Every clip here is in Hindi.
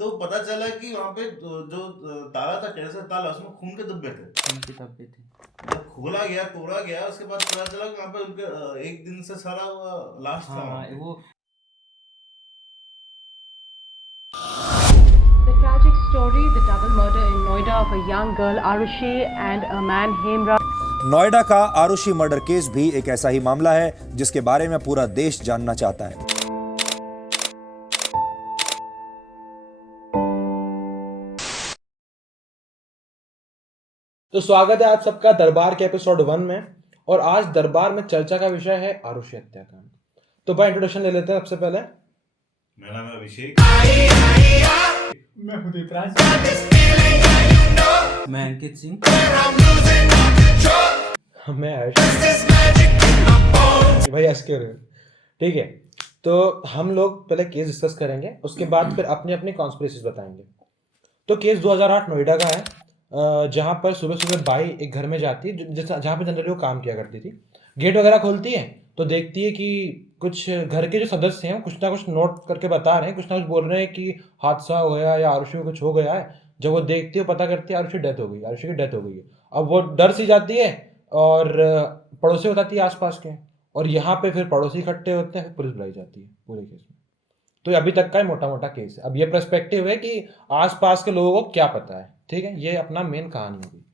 तो पता चला कि वहाँ पे जो ताला था, कैंसर ताला, उसमें खून के धब्बे थे। खून के धब्बे थे। जब खोला गया, तोड़ा गया, उसके बाद पता चला कि वहाँ पे उनके एक दिन से सड़ा हुआ लाश था वहाँ हाँ पे। वो The tragic story, the double murder in Noida of a young girl Arushi and a man Hemraj. Noida का आरुषि मर्डर केस भी एक ऐसा ही मामला है जिसके बारे में पूरा देश जानना चाहता है। तो स्वागत है आप सबका दरबार के एपिसोड 1 में। और आज दरबार में चर्चा का विषय है आरुषि हत्याकांड। तो भाई इंट्रोडक्शन ले लेते हैं। सबसे पहले मेरा नाम है अभिषेक। मैं उदित राज। मैं अंकित सिंह। मैं भाई एसके रहे। ठीक है, तो हम लोग पहले केस डिस्कस करेंगे, उसके बाद फिर अपने अपने कॉन्स्पिरेसीज बताएंगे। तो केस 2008 नोएडा का है, जहाँ पर सुबह सुबह बाई एक घर में जाती है जहाँ पे जनरली वो काम किया करती थी। गेट वगैरह खोलती है तो देखती है कि कुछ घर के जो सदस्य हैं कुछ ना कुछ नोट करके बता रहे हैं, कुछ ना कुछ बोल रहे हैं कि हादसा हो गया या आरुषि को कुछ हो गया है। जब वो देखती है, पता करती है आरुषि डेथ हो गई, आरुषि की डेथ हो गई है। अब वो डर सी जाती है और पड़ोसी बताती है आसपास के, और यहाँ पे फिर पड़ोसी इकट्ठे होते हैं, फिर पुलिस बुलाई जाती है पूरे केस में। तो अभी तक का मोटा मोटा केस है। अब ये पर्सपेक्टिव है कि आसपास के लोगों को क्या पता है। ठीक है, ये अपना मेन कहानी होगी।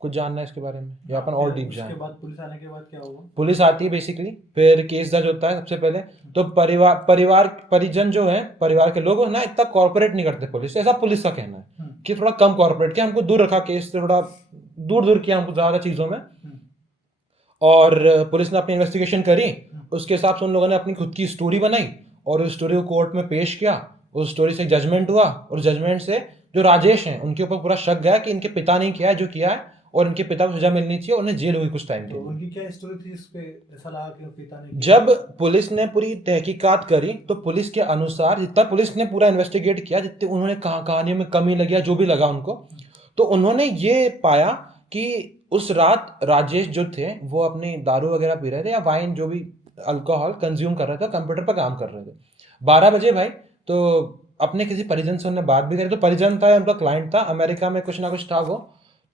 कुछ जानना है इसके बारे में या अपन और डीप जाएं? उसके बाद पुलिस आने के बाद क्या होगा? पुलिस आती है बेसिकली, फिर केस दर्ज होता है। सबसे पहले तो परिवार परिजन जो है, परिवार के लोग ना इतना कॉर्पोरेट नहीं करते पुलिस से, ऐसा पुलिस का कहना है कि थोड़ा कम कॉर्पोरेट किया, हमको दूर रखा केस से, थोड़ा दूर दूर किया हमको ज्यादा चीजों में। और पुलिस ने अपनी इन्वेस्टिगेशन करी, उसके हिसाब से उन लोगों ने अपनी खुद की स्टोरी बनाई और उस स्टोरी को कोर्ट में पेश किया। उस स्टोरी से जजमेंट हुआ और जजमेंट से जो राजेश हैं उनके ऊपर पूरा शक गया कि इनके पिता ने किया है जो किया है, और इनके पिता को सजा मिलनी चाहिए, उन्हें जेल हुई कुछ टाइम के तो लिए। उनकी क्या स्टोरी थी इस पे? ऐसा लगा कि पिता ने जब पुलिस ने पूरी तहकीकात करी तो पुलिस के अनुसार, जितना पुलिस ने पूरा इन्वेस्टिगेट किया, जितने उन्होंने कहानियों में कमी लगी, जो भी लगा उनको, तो उन्होंने ये पाया कि उस रात राजेश जो थे वो अपनी दारू वगैरह पी रहे थे या वाइन, जो भी अल्कोहल कंज्यूम कर रहे थे, कंप्यूटर पर काम कर रहे थे 12 बजे भाई। तो अपने किसी परिजन से उन्होंने बात भी करी, तो परिजन था, उनका क्लाइंट था, अमेरिका में कुछ ना कुछ था वो।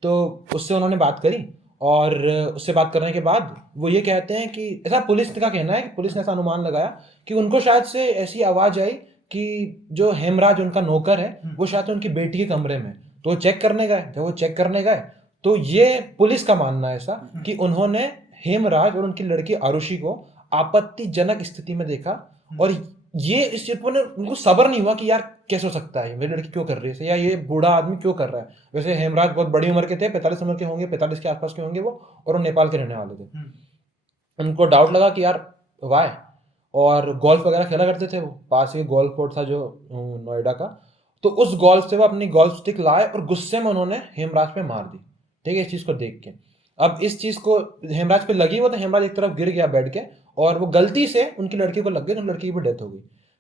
तो उससे उन्होंने बात करी और उससे बात करने के बाद वो ये कहते हैं कि ऐसा पुलिस का कहना है कि पुलिस ने ऐसा अनुमान लगाया कि उनको शायद से ऐसी आवाज आई कि जो हेमराज उनका नौकर है वो शायद उनकी बेटी के कमरे में, तो वो चेक करने गए। जब वो चेक करने गए तो ये पुलिस का मानना है ऐसा कि उन्होंने हेमराज और उनकी लड़की आरुषि को आपत्तिजनक स्थिति में देखा, और ये इस चीज पर उनको सब्र नहीं हुआ कि यार कैसे हो सकता है, मेरी लड़की क्यों कर रही है या ये बूढ़ा आदमी क्यों कर रहा है। वैसे हेमराज बहुत बड़ी उम्र के थे, 45 उम्र के होंगे, 45 के आसपास के होंगे वो, और वो नेपाल के रहने वाले थे। उनको डाउट लगा कि यार वाई, और गोल्फ वगैरह खेला करते थे वो, पास ही गोल्फ कोर्ट था जो नोएडा का। तो उस गोल्फ से वो अपनी गोल्फ स्टिक लाए और गुस्से में उन्होंने हेमराज पे मार दी। ठीक है, इस चीज को देख के अब इस चीज को हेमराज पे लगी, वो तो हेमराज एक तरफ गिर गया बैठ के, और वो गलती से उनकी लड़की को लग गई, तो लड़की की भी डेथ हो गई।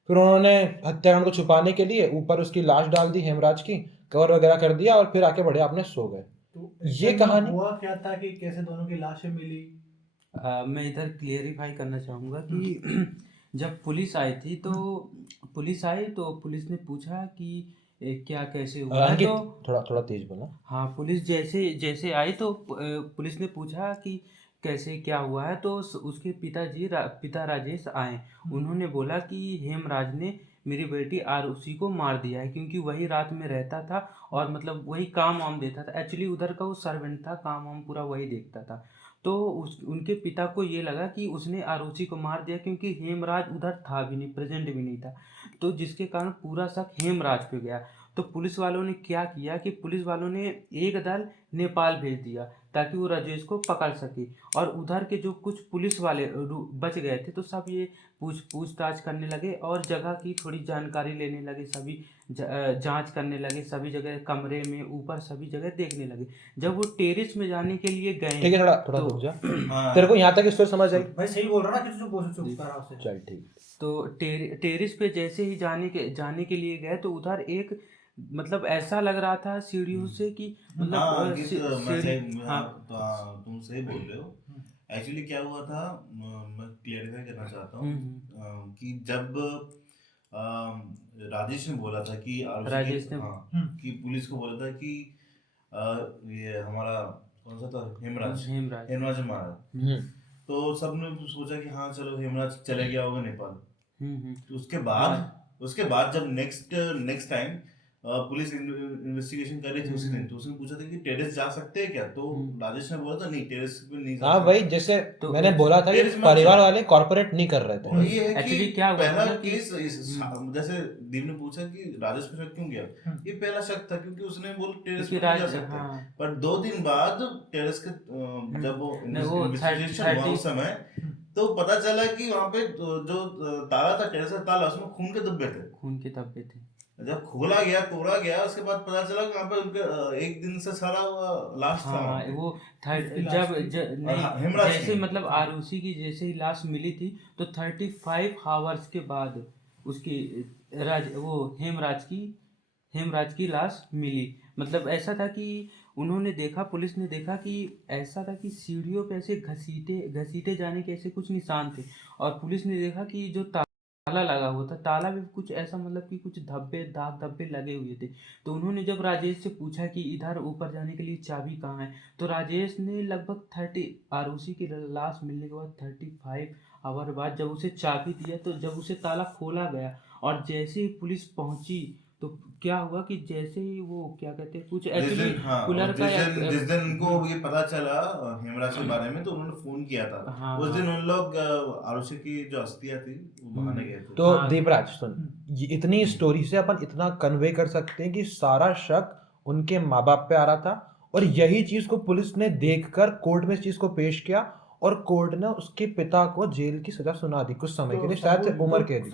फिर उन्होंने हत्याकांड को छुपाने के लिए ऊपर उसकी लाश डाल दी, हेमराज की कवर वगैरह कर दिया, और फिर आके बड़े अपने सो गए। तो ये कहानी हुआ क्या था कि कैसे दोनों की लाशें मिली? मैं इधर क्लियरिफाई करना चाहूँगा कि जब पुलिस आई थी तो पुलिस ने पूछा कि क्या कैसे हुआ है, अंकित तो थोड़ा थोड़ा तेज बोला। हाँ, पुलिस जैसे जैसे आई तो पुलिस ने पूछा कि कैसे क्या हुआ है, तो उसके पिता राजेश आए। उन्होंने बोला कि हेमराज ने मेरी बेटी आरुषि को मार दिया है, क्योंकि वही रात में रहता था और मतलब वही काम वाम देता था। एक्चुअली उधर का वो सर्वेंट था, काम वाम पूरा वही देखता था। तो उनके पिता को ये लगा कि उसने आरुषि को मार दिया, क्योंकि हेमराज उधर था भी नहीं, प्रेजेंट भी नहीं था, तो जिसके कारण पूरा शक हेमराज पे गया। तो पुलिस वालों ने क्या किया कि पुलिस वालों ने एक दल नेपाल भेज दिया ताकि वो राजेश को पकड़ सके, और उधर के जो कुछ पुलिस वाले बच गए थे तो सब ये पूछताछ करने लगे और जगह की थोड़ी जानकारी लेने लगे, सभी जांच करने लगे, सभी जगह कमरे में ऊपर सभी जगह देखने लगे। जब वो टेरिस में जाने के लिए गए, ठीक है, थोड़ा रुक जा। तेरे को यहाँ तक स्टोरी समझ आई? भाई सही बोल रहा ना कि तुझे चुप कर रहा से। चल ठीक। तो टेरिस पे जैसे ही जाने के लिए गए तो उधर एक मतलब ऐसा लग रहा था सीढ़ियों से कि मतलब तुम सही बोल रहे हो। एक्चुअली क्या हुआ था, मैं क्लियरिफाई करना चाहता हूँ कि जब राजेश ने बोला था कि आरुषि राजेश की- ने- हाँ, कि पुलिस को बोला था कि ये हमारा कौन सा था, हेमराज हेमराज। हेमराज ने मारा। तो सबने सोचा कि हाँ चलो हेमराज चले गया होगा नेपाल। तो उसके बाद जब नेक्स्ट टाइम पुलिस इन्वेस्टिगेशन कर रही थी उसी दिन, तो उसने पूछा था कि टेरेस जा सकते हैं क्या, तो राजेश ने बोला था नहीं, टेरेस पे नहीं जा हाँ सकते। वही जैसे तो मैंने बोला था कि तेरे से मत परिवार चलो। वाले कॉर्पोरेट नहीं कर रहे और थे। ये है कि Actually क्या हुआ पहला था कि- केस जैसे दीप ने पूछा कि राजेश पे शक क्यों गया, ये पहला शक था क्योंकि उसने बोला टेरेस पे क्योंकि नहीं जा राज सकते। हाँ पर 2 दिन बाद टेरेस के जब वो नहीं, वो इन्वेस्टिगेशन हुआ 30 उस समय, तो पता चला कि वहाँ पे जो ताला था, टेरेस का ताला, उसमें खून के धब्बे थे। खून के धब्बे थे। जब खोला गया, तोड़ा गया, उसके बाद पता चला कि वहाँ पे उनके एक दिन से सारा लाश था हाँ वहाँ पे। वो उसकी लाश जब थी। नहीं, हाँ, हेमराज जैसे की। मतलब आरुषि की जैसे ही लाश मिली थी तो 35 आवर्स के बाद उसकी वो हेमराज की लाश मिली। मतलब ऐसा था कि उन्होंने देखा, पुलिस ने देखा कि ऐसा था कि सीढ़ियों पे ऐसे घसीटे जाने के ऐसे कुछ निशान थे, और पुलिस ने देखा कि जो ताला लगा हुआ था, ताला भी कुछ ऐसा मतलब कि कुछ दाग धब्बे लगे हुए थे। तो उन्होंने जब राजेश से पूछा कि इधर ऊपर जाने के लिए चाबी कहाँ है, तो राजेश ने लगभग 30 आरुषि की लाश मिलने के बाद 35 आवर बाद जब उसे चाबी दिया, तो जब उसे ताला खोला गया और जैसे ही पुलिस पहुंची तो क्या हुआ कि जैसे ही वो क्या कहते हैं कुछ एक्चुअली कूलर का जिस दिन उनको ये पता चला हेमराज के बारे में, तो उन्होंने फोन किया था। हाँ, उस दिन उन लोग आरुषि की जो अस्थियां थी वो बहाने गए थे। तो हाँ। दीपराज सुन, ये इतनी स्टोरी से अपन इतना कन्वे कर सकते हैं कि सारा शक उनके माँ बाप पे आ रहा था, और यही चीज को पुलिस ने देखकर कोर्ट में इस चीज को पेश किया, और कोर्ट ने उसके पिता को जेल की सजा सुना दी कुछ समय के लिए, शायद से उम्र कैद।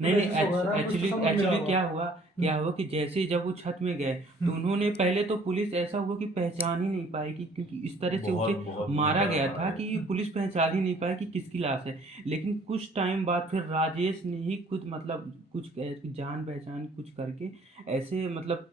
नहीं एक्चुअली एक्चुअली क्या हुआ कि जैसे जब वो छत में गए तो उन्होंने पहले तो पुलिस ऐसा हुआ कि पहचान ही नहीं पाएगी, क्योंकि इस तरह से बहुत- उसे बहुत मारा बुरा गया मारा था है। कि पुलिस पहचान ही नहीं पाई कि किसकी लाश है। लेकिन कुछ टाइम बाद फिर राजेश ने ही खुद मतलब कुछ जान पहचान कुछ करके ऐसे मतलब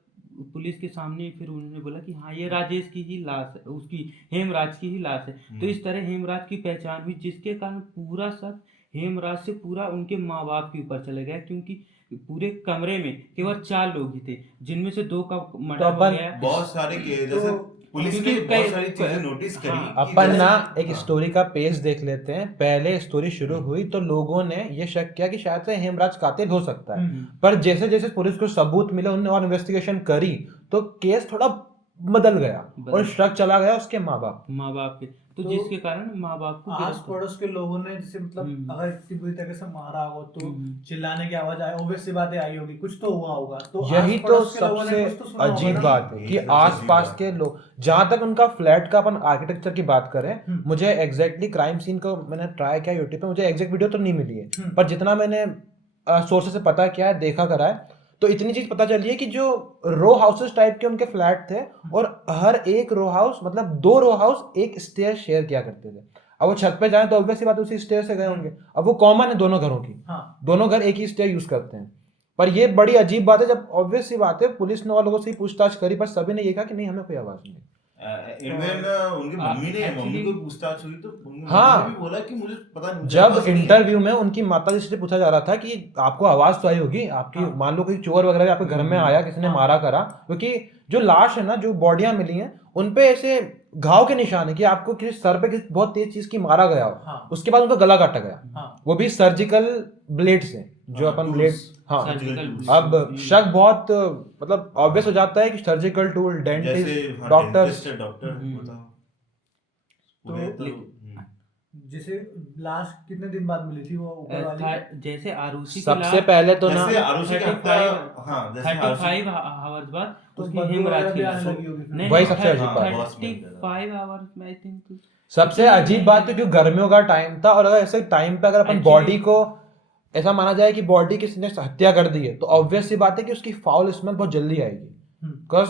पुलिस के सामने फिर उन्होंने बोला कि हाँ ये राजेश की ही लाश है, उसकी हेमराज की ही लाश है। तो इस तरह हेमराज की पहचान हुई, जिसके कारण पूरा शक हेमराज से पूरा उनके माँ बाप के ऊपर चले गया, क्योंकि पूरे कमरे में केवल 4 लोग ही थे, जिनमें से 2 का मर्डर हो गया। बहुत सारे जैसे पुलिस ने क्योंकि बहुत कई- सारी चीजें नोटिस करी हाँ, कि अपन जैसे- ना एक हाँ। स्टोरी का पेज देख लेते हैं। पहले स्टोरी शुरू हुई तो लोगों ने ये शक किया कि शायद से हेमराज कातिल हो सकता है, पर जैसे जैसे पुलिस को सबूत मिले, उन्होंने और इन्वेस्टिगेशन करी, तो केस थोड़ा बदल गया और शक चला गया उसके माँ बाप पे, तो तो जिसके कारण माँ बाप को आस गिरफ्तार- पड़ोस के लोगों ने जैसे मतलब अगर इतनी बुरी तरीके से मारा हो तो हम्म। चिल्लाने की आवाज आई, ऑब्वियस सी बातें आई होगी, कुछ तो हुआ होगा। तो यही आस तो पड़ोस के लोगों ने सबसे कुछ तो सुना होगा अजीब ना। बात है कि यही सबसे आसपास अजीब के बात लोग, जहां तक उनका फ्लैट का अपन आर्किटेक्चर की बात करें, मुझे एग्जैक्टली क्राइम सीन को मैंने ट्राई किया यूट्यूब पे, मुझे एग्जैक्ट वीडियो तो नहीं मिली है, पर जितना मैंने सोर्सेस से पता किया है, देखा करा है, तो इतनी चीज पता चली है कि जो रो हाउसेस टाइप के उनके फ्लैट थे, और हर एक रो हाउस मतलब 2 रो हाउस एक स्टेयर शेयर किया करते थे। अब वो छत पे जाए तो ऑब्वियस सी बात उसी स्टेयर से गए होंगे। अब वो कॉमन है दोनों घरों की, हाँ। दोनों घर एक ही स्टेयर यूज करते हैं। पर ये बड़ी अजीब बात है, जब ऑब्वियस सी बात है पुलिस ने और लोगों से पूछताछ करी, पर सभी ने ये कहा कि नहीं, हमें कोई आवाज नहीं। इवन उनकी मम्मी को पूछताछ हुई तो उनकी हाँ। मम्मी ने भी बोला कि मुझे पता नहीं, मुझे जब आवाज नहीं है। इंटरव्यू में उनकी माता जी से पूछा जा रहा था कि आपको आवाज तो आई होगी आपकी, मान लो कोई चोर वगैरह आपके घर में आया, किसी ने मारा करा, क्योंकि जो लाश है ना, जो बॉडियां मिली हैं, उनपे ऐसे घाव के निशान है कि आपको किसी सर पे किसी बहुत तेज चीज की मारा गया हो। हाँ। उसके बाद उनका गला काटा गया, हाँ। वो भी सर्जिकल ब्लेड से, जो अपन ब्लेड। हाँ, सर्जिकल अब शक बहुत मतलब ऑब्वियस हो जाता है कि सर्जिकल टूल, डेंटिस्ट, जैसे डॉक्टर। डॉक्टर बताओ पूरे जैसे लाश कितने दिन बाद मिली थी वो ऊपर वाली? जैसे आरुषि की सबसे लाश पहले तो ना जैसे आरुषि का 35 हाँ, जैसे आरुषि 35 आवर्स बाद तो उसकी बदबू हेमराज वगैरह की भी लाश। आने लगी होगी फिर। नहीं, वही सबसे अजीब बात है। 35 आवर्स में आई थिंक। सबसे अजीब बात है कि गर्मियों का टाइम था, और अगर ऐसे टाइम पे अगर अपन Actually- बॉडी को ऐसा माना जाए कि बॉडी किसी ने हत्या कर दी है, तो ऑब्वियस सी बात है कि उसकी फाउल स्मेल बहुत जल्दी आएगी, because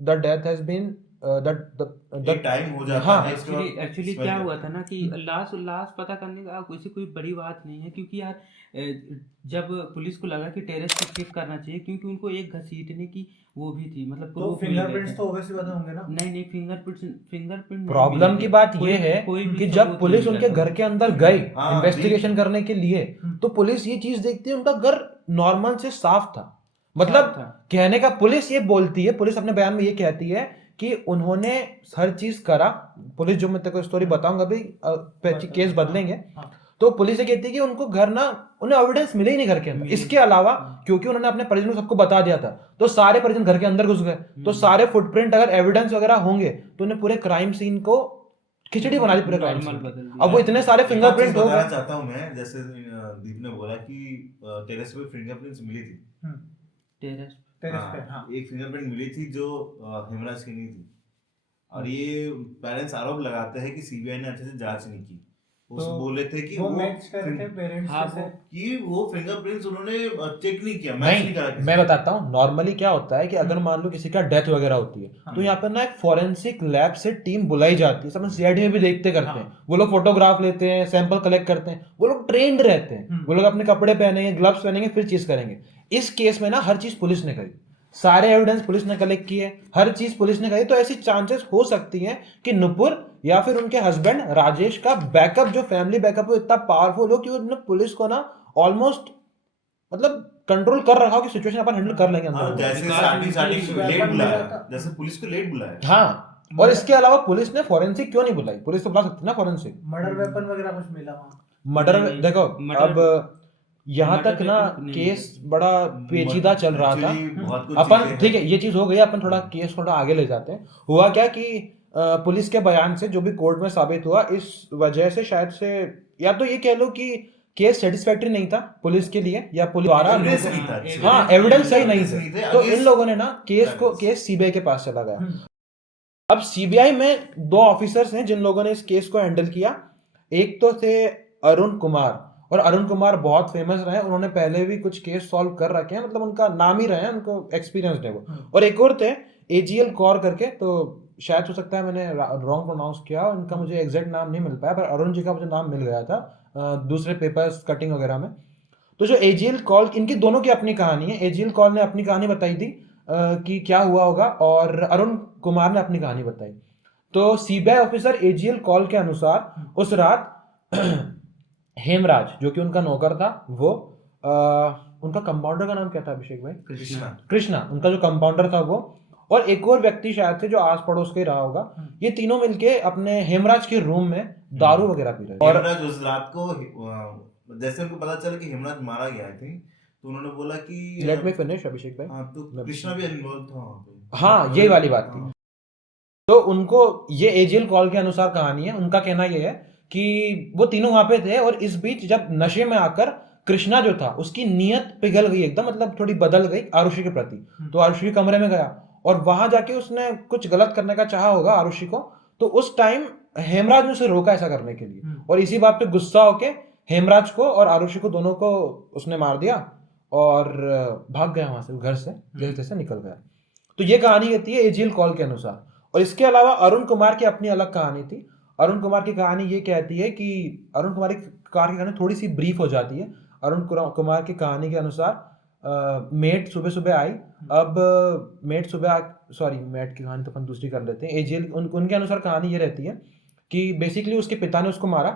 the death has been एक टाइम हो जाता हाँ, है इसके बाद एक्चुअली smell क्या करता हुआ था ना कि लाश पता करने का कोई बड़ी बात नहीं है, क्योंकि यार जब पुलिस को लगा कि टेरेस को चेक करना चाहिए, क्योंकि उनको एक घसीटने की वो भी थी, मतलब तो proof मिल फिंगरप्रिंट्स गए तो ऑब्वियस बात होंगे ना। थे। नहीं फिंगरप्रिंट प्रॉब्लम की बात यह है कि जब पुलिस उनके घर के अंदर गई हाँ, इन्वेस्टिगेशन करने के लिए, तो पुलिस ये चीज देखती है उनका घर नॉर्मल से साफ था। मतलब साफ था। कहने का पुलिस ये बोलती है, पुलिस अपने बयान में ये कहती है कि उन्होंने हर चीज करा। पुलिस जो मैं तेरे को स्टोरी बताऊंगा अभी, केस बदलेंगे। हाँ। तो पुलिस ये कहती है कि उनको घर ना, उन्हें एविडेंस मिले ही नहीं घर के अंदर। इसके अलावा क्योंकि उन्होंने अपने परिजनों को सबको बता दिया था, तो सारे परिजन घर के अंदर घुस गए। तो सारे फुटप्रिंट अगर एविडेंस वगैरह होंगे तो उन्हें पूरे क्राइम सीन को खिचड़ी बना दी, पूरे क्राइम नॉर्मल सीन। बदल दिया। अब वो इतने सारे फिंगरप्रिंट हो बताना गए। चाहता हूँ मैं, जैसे दीप ने बोला कि टेरेस पे फिंगरप्रिंट्स मिली थी। टेरेस टेरेस पे, हाँ, हाँ। एक फिंगरप्रिंट मिली थी जो हेमराज की नहीं थी। और ये पेरेंट्स आरोप लगाते हैं कि सीबीआई ने अच्छे से जांच नहीं की। वो तो बोले थे कि वो मैच कर रहे थे पेरेंट्स हाँ, से। कि वो फिंगरप्रिंट्स उन्होंने चेक नहीं किया, मैच नहीं करा नहीं, किसी मैं से। बताता हूँ नॉर्मली क्या होता है कि अगर मान लो किसी का डेथ वगैरह होती है तो यहाँ पर ना एक फॉरेंसिक लैब से टीम बुलाई जाती है। सब सीआईडी में भी देखते करते हैं, वो लोग फोटोग्राफ लेते हैं, सैंपल कलेक्ट करते हैं, वो लोग ट्रेंड रहते हैं, वो लोग अपने कपड़े पहनेंगे, ग्लव्स पहनेंगे, फिर चीज करेंगे। इस केस में ना हर चीज पुलिस ने करी, सारे एविडेंस पुलिस ने कलेक्ट किए, हर चीज पुलिस ने करी। तो ऐसी चांसेस हो सकती हैं कि नुपुर या फिर उनके हस्बैंड राजेश का बैकअप, जो फैमिली बैकअप है, इतना पावरफुल हो कि उन्होंने पुलिस को ना ऑलमोस्ट मतलब कंट्रोल कर रखा हो कि सिचुएशन अपन हैंडल कर लेंगे हाँ, अंदर। जैसे स्टार्टिंग में लेट बुलाया, जैसे पुलिस को लेट बुलाया। हाँ, और इसके अलावा पुलिस ने फोरेंसिक क्यों नहीं बुलाई? पुलिस तो बुला सकती है ना फोरेंसिक। मर्डर वेपन वगैरह कुछ मिला वहाँ? मर्डर नहीं, देखो, मर्डर- अब यहाँ मर्डर तक ना वेपन नहीं केस बड़ा पेचीदा चल रहा था। Actually, बहुत कुछ अपन चीजें ठीक है, हैं। ये चीज हो गई, अपन थोड़ा केस थोड़ा आगे ले जाते हैं। हुआ क्या कि पुलिस के बयान से जो भी कोर्ट में साबित हुआ, इस वजह से शायद से या तो ये कह लो कि केस सेटिस्फैक्टरी नहीं था पुलिस के लिए, या पुलिस द्वारा Evidence नहीं था। हाँ एविडेंस सही नहीं Evidence नहीं थे। थे, तो against इन लोगों ने ना parents। केस सीबीआई के पास चला गया। अब सीबीआई में दो ऑफिसर्स हैं जिन लोगों ने इस केस को हैंडल किया। एक तो थे अरुण कुमार, और अरुण कुमार बहुत फेमस रहे, उन्होंने पहले भी कुछ केस सॉल्व कर रखे हैं, मतलब उनका नाम ही रहे हैं, उनको एक्सपीरियंस है वो। और एक और थे एजीएल कौर करके, तो शायद हो सकता है मैंने रॉन्ग प्रोनाउंस किया, उनका मुझे एग्जैक्ट नाम नहीं मिल पाया, पर अरुण जी का मुझे नाम मिल गया था दूसरे पेपर्स कटिंग वगैरह में। तो जो एजीएल कॉल, इनकी दोनों की अपनी कहानी है। एजीएल कॉल ने अपनी कहानी बताई थी कि क्या हुआ होगा, और अरुण कुमार ने अपनी कहानी बताई। तो सीबीआई ऑफिसर एजीएल कॉल के अनुसार उस रात हेमराज, जो कि उनका नौकर था, वो उनका कंपाउंडर का नाम क्या था अभिषेक भाई? कृष्णा, उनका जो कंपाउंडर था वो, और एक और व्यक्ति शायद थे जो आस पड़ोस के रहा होगा, ये तीनों मिलके अपने हेमराज के रूम में दारू वगैरह पी रहे थे। और हेमराज उस रात को जैसे उनको पता चला कि हेमराज मारा गया थी, तो उन्होंने बोला कि लेट मी फिनिश अभिषेक भाई। हाँ, तो कृष्णा भी इन्वॉल्व था वहाँ पे। हाँ, यही वाली बात थी। तो उनको ये एजीएल कॉल के अनुसार कहानी है, उनका कहना ये है कि वो तीनों वहां पे थे, और इस बीच जब नशे में आकर कृष्णा जो था, उसकी नीयत पिघल गई एकदम, मतलब थोड़ी बदल गई आरुषि के प्रति। तो आरुषि के कमरे में गया और वहां जाके उसने कुछ गलत करने का चाहा होगा आरुषि को। तो उस टाइम हेमराज ने उसे रोका ऐसा करने के लिए, और इसी बात पे गुस्सा होके हेमराज को और आरुषि को दोनों को उसने मार दिया और भाग गया वहां से, घर से जल्दी से निकल गया। तो ये कहानी कहती है एजीएल कॉल के अनुसार। और इसके अलावा अरुण कुमार की अपनी अलग कहानी थी। अरुण कुमार की कहानी ये कहती है कि अरुण कुमार की कहानी थोड़ी सी ब्रीफ हो जाती है। अरुण कुमार की कहानी के अनुसार मेट सुबह सुबह आई। अब मेट की कहानी तो अपन दूसरी कर लेते हैं। एजीएल उनके अनुसार कहानी ये रहती है कि बेसिकली उसके पिता ने उसको मारा,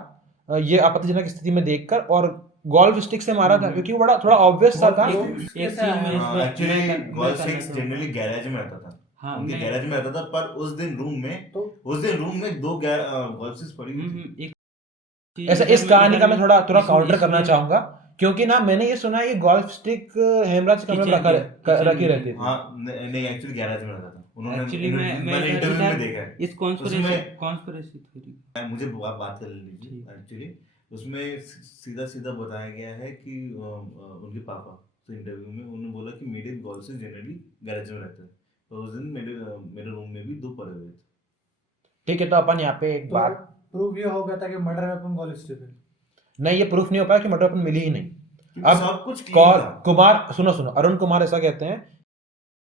ये आपत्तिजनक स्थिति में देखकर, और गोल्फ स्टिक से मारा था, क्योंकि वो थोड़ा ऑब्वियस सा था। Actually golf sticks generally garage में आता था। हाँ, उनके गैरेज में आता था, पर उस दिन रूम में दो गोल्फ स्टिक्स पड़ी हुई थी। ऐसा इस कहानी का मैं थोड़ा काउंटर करना चाहूंगा, क्योंकि ना मैंने ये सुना है कि गोल्फ स्टिक हेमराज के कमरे में रखी रहती थी। हाँ, नहीं, एक्चुअली गैरेज में रहता था। Actually मैंने इंटरव्यू में देखा है। इस कॉन्स्पिरेसी थ्योरी मुझे बात कर लीजिए। एक्चुअली उसमें सीधा बताया गया है कि उनके पापा से इंटरव्यू में उन्होंने बोला कि मेरे गोल्फ से जनरली गैरेज में रहते हैं, तो उस दिन मेरे रूम में भी दो पड़े हुए थे। ठीक है, तो अपन यहाँ पे एक बात प्रूफ ये हो गया था कि मर्डर वेपन गोल्फ स्टिक है। नहीं, ये प्रूफ नहीं हो पाया कि मर्डर वेपन मिली ही नहीं। अब सब कुछ clear था। कुमार सुनो अरुण कुमार ऐसा कहते हैं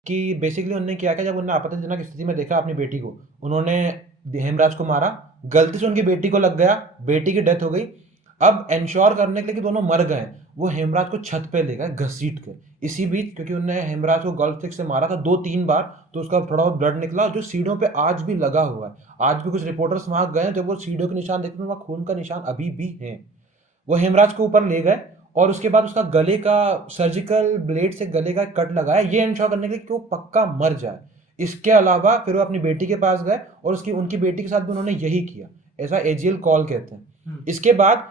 कि बेसिकली उन्होंने क्या किया, जब उन्होंने आपत्तिजनक स्थिति में देखा अपनी बेटी को, उन्होंने हेमराज को मारा। गलती से उनकी बेटी को लग गया, बेटी की डेथ हो गई। अब इंश्योर करने के लिए कि दोनों मर गए, वो हेमराज को छत पे ले गए घसीट के। इसी बीच क्योंकि उन्होंने हेमराज को गोल्फ स्टिक से मारा था 2-3 बार, तो उसका थोड़ा बहुत ब्लड निकला, जो सीढ़ियों पे आज भी लगा हुआ है। आज भी कुछ रिपोर्टर्स वहां गए, जब वो सीढ़ियों के निशान देखते हैं, वहां खून का निशान अभी भी है। वो हेमराज को ऊपर ले गए और उसके बाद उसका गले का सर्जिकल ब्लेड से गले का कट लगाया, ये इंश्योर करने के लिए कि वो पक्का मर जाए। इसके अलावा फिर वो अपनी बेटी के पास गए और उनकी बेटी के साथ भी उन्होंने यही किया, ऐसा एजीएल कॉल कहते हैं। इसके बाद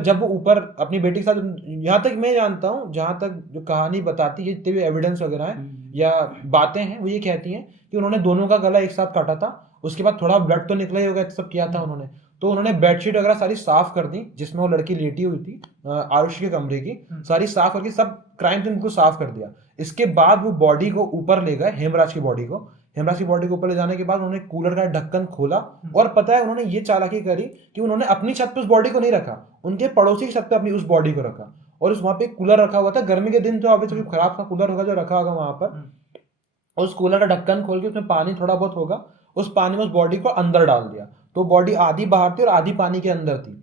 जब वो ऊपर अपनी बेटी के साथ, यहाँ तक मैं जानता हूँ, जहाँ तक जो कहानी बताती है, जितने भी एविडेंस वगैरह हैं या बातें हैं, वो ये कहती हैं कि उन्होंने दोनों का गला एक साथ काटा था। उसके बाद थोड़ा ब्लड तो निकला ही होगा, सब किया था उन्होंने, तो उन्होंने बेडशीट वगैरह सारी साफ कर दी जिसमें वो लड़की लेटी हुई थी, आरुषि के कमरे की, सारी साफ करके सब क्राइम सीन को साफ कर दिया। इसके बाद वो बॉडी को ऊपर ले गए, हेमराज की बॉडी को ऊपर ले जाने के बाद उन्होंने कूलर का ढक्कन खोला, और पता है उन्होंने ये चालाकी करी कि उन्होंने अपनी छत पे उस बॉडी को नहीं रखा, उनके पड़ोसी की छत पे अपनी उस बॉडी को रखा, और वहां पे कूलर रखा हुआ था, गर्मी के दिन तो ऑब्वियसली खराब का कूलर होगा जो रखा होगा वहां पर, उस कूलर का ढक्कन खोल के उसमें पानी थोड़ा बहुत होगा, उस पानी में उस बॉडी को अंदर डाल दिया, तो बॉडी आधी बाहर थी और आधी पानी के अंदर थी।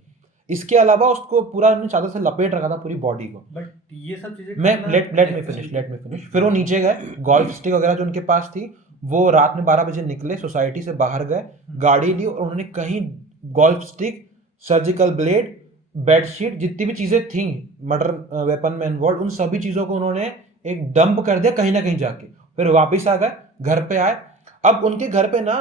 इसके अलावा उसको पूरा उन्होंने चादर से लपेट रखा था पूरी बॉडी को। बट ये सब चीजें लेट मी फिनिश। फिर वो नीचे गए, गोल्फ स्टिक वगैरह जो उनके पास थी, वो रात में 12 बजे निकले, सोसाइटी से बाहर गए, गाड़ी ली और उन्होंने कहीं golf stick, surgical blade, bedsheet, जितनी भी चीजें थी मर्डर वेपन में इन्वॉल्व, उन सभी चीजों को उन्होंने एक डंप कर दिया कहीं ना कहीं जाके। फिर वापिस आ गए, घर पे आए। अब उनके घर पे ना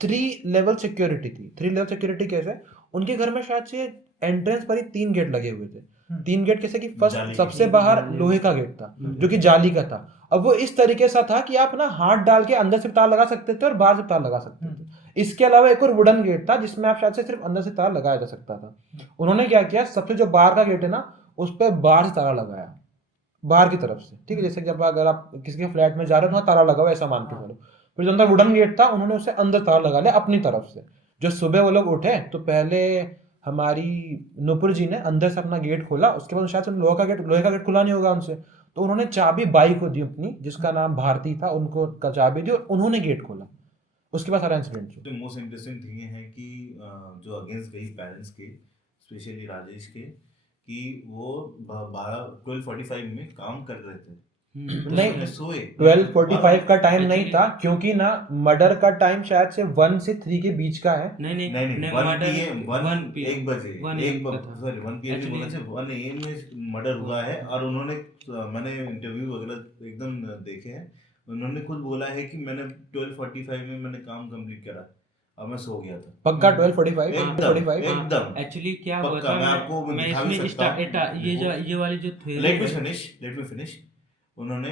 3 लेवल सिक्योरिटी थी। 3 लेवल सिक्योरिटी कैसे? उनके घर में शायद से एंट्रेंस पर ही 3 गेट लगे हुए थे। 3 गेट कैसे कि फर्स्ट सबसे बाहर लोहे का गेट था जो कि जाली का था। अब वो इस तरीके से था कि आप ना हाथ डाल के अंदर से तार लगा सकते थे और बाहर से तार लगा सकते थे। इसके अलावा एक और वुडन गेट था जिसमें आप शायद से सिर्फ अंदर से तार लगाया जा सकता था। उन्होंने क्या किया, सबसे जो बाहर का गेट है ना, उस पर बाहर से ताला लगाया, बाहर की तरफ से, ठीक है। जैसे जब अगर आप किसी के फ्लैट में जा रहे हो तो ताला लगा हुआ ऐसा मान के चलो। फिर जो अंदर वुडन गेट था उन्होंने उसे अंदर ताला लगा लिया अपनी तरफ से। जो सुबह वो लोग उठे तो पहले हमारी नुपुर जी ने अंदर से अपना गेट खोला, उसके बाद शायद लोहे का गेट खुला नहीं होगा उनसे, तो उन्होंने चाबी बाई को दी अपनी, जिसका नाम भारती था, उनको चाबी दी और उन्होंने गेट खोला। उसके बाद सारा इंसिडेंट। तो मोस्ट इंटरेस्टिंग थिंग ये है कि जो अगेंस्ट गई पेरेंट्स के, स्पेशली राजेश के, कि वो 12:45 में काम कर रहे थे, नहीं, सोए 12:45 का टाइम नहीं था, क्योंकि ना मर्डर का टाइम शायद से 1 से 3 के बीच का है। नहीं 1 PM में मर्डर हुआ है। और उन्होंने, मैंने इंटरव्यू वगैरह एकदम देखे हैं, उन्होंने खुद बोला है कि मैंने 12:45 में मैंने काम कंप्लीट करा और मैं सो गया था। पक्का 12:45 एकदम एक्चुअली क्या हुआ था, मैं आपको मैं दिखा भी इसमें सकता हूं। ये वाली जो थ्योरी, लेट मी फिनिश। उन्होंने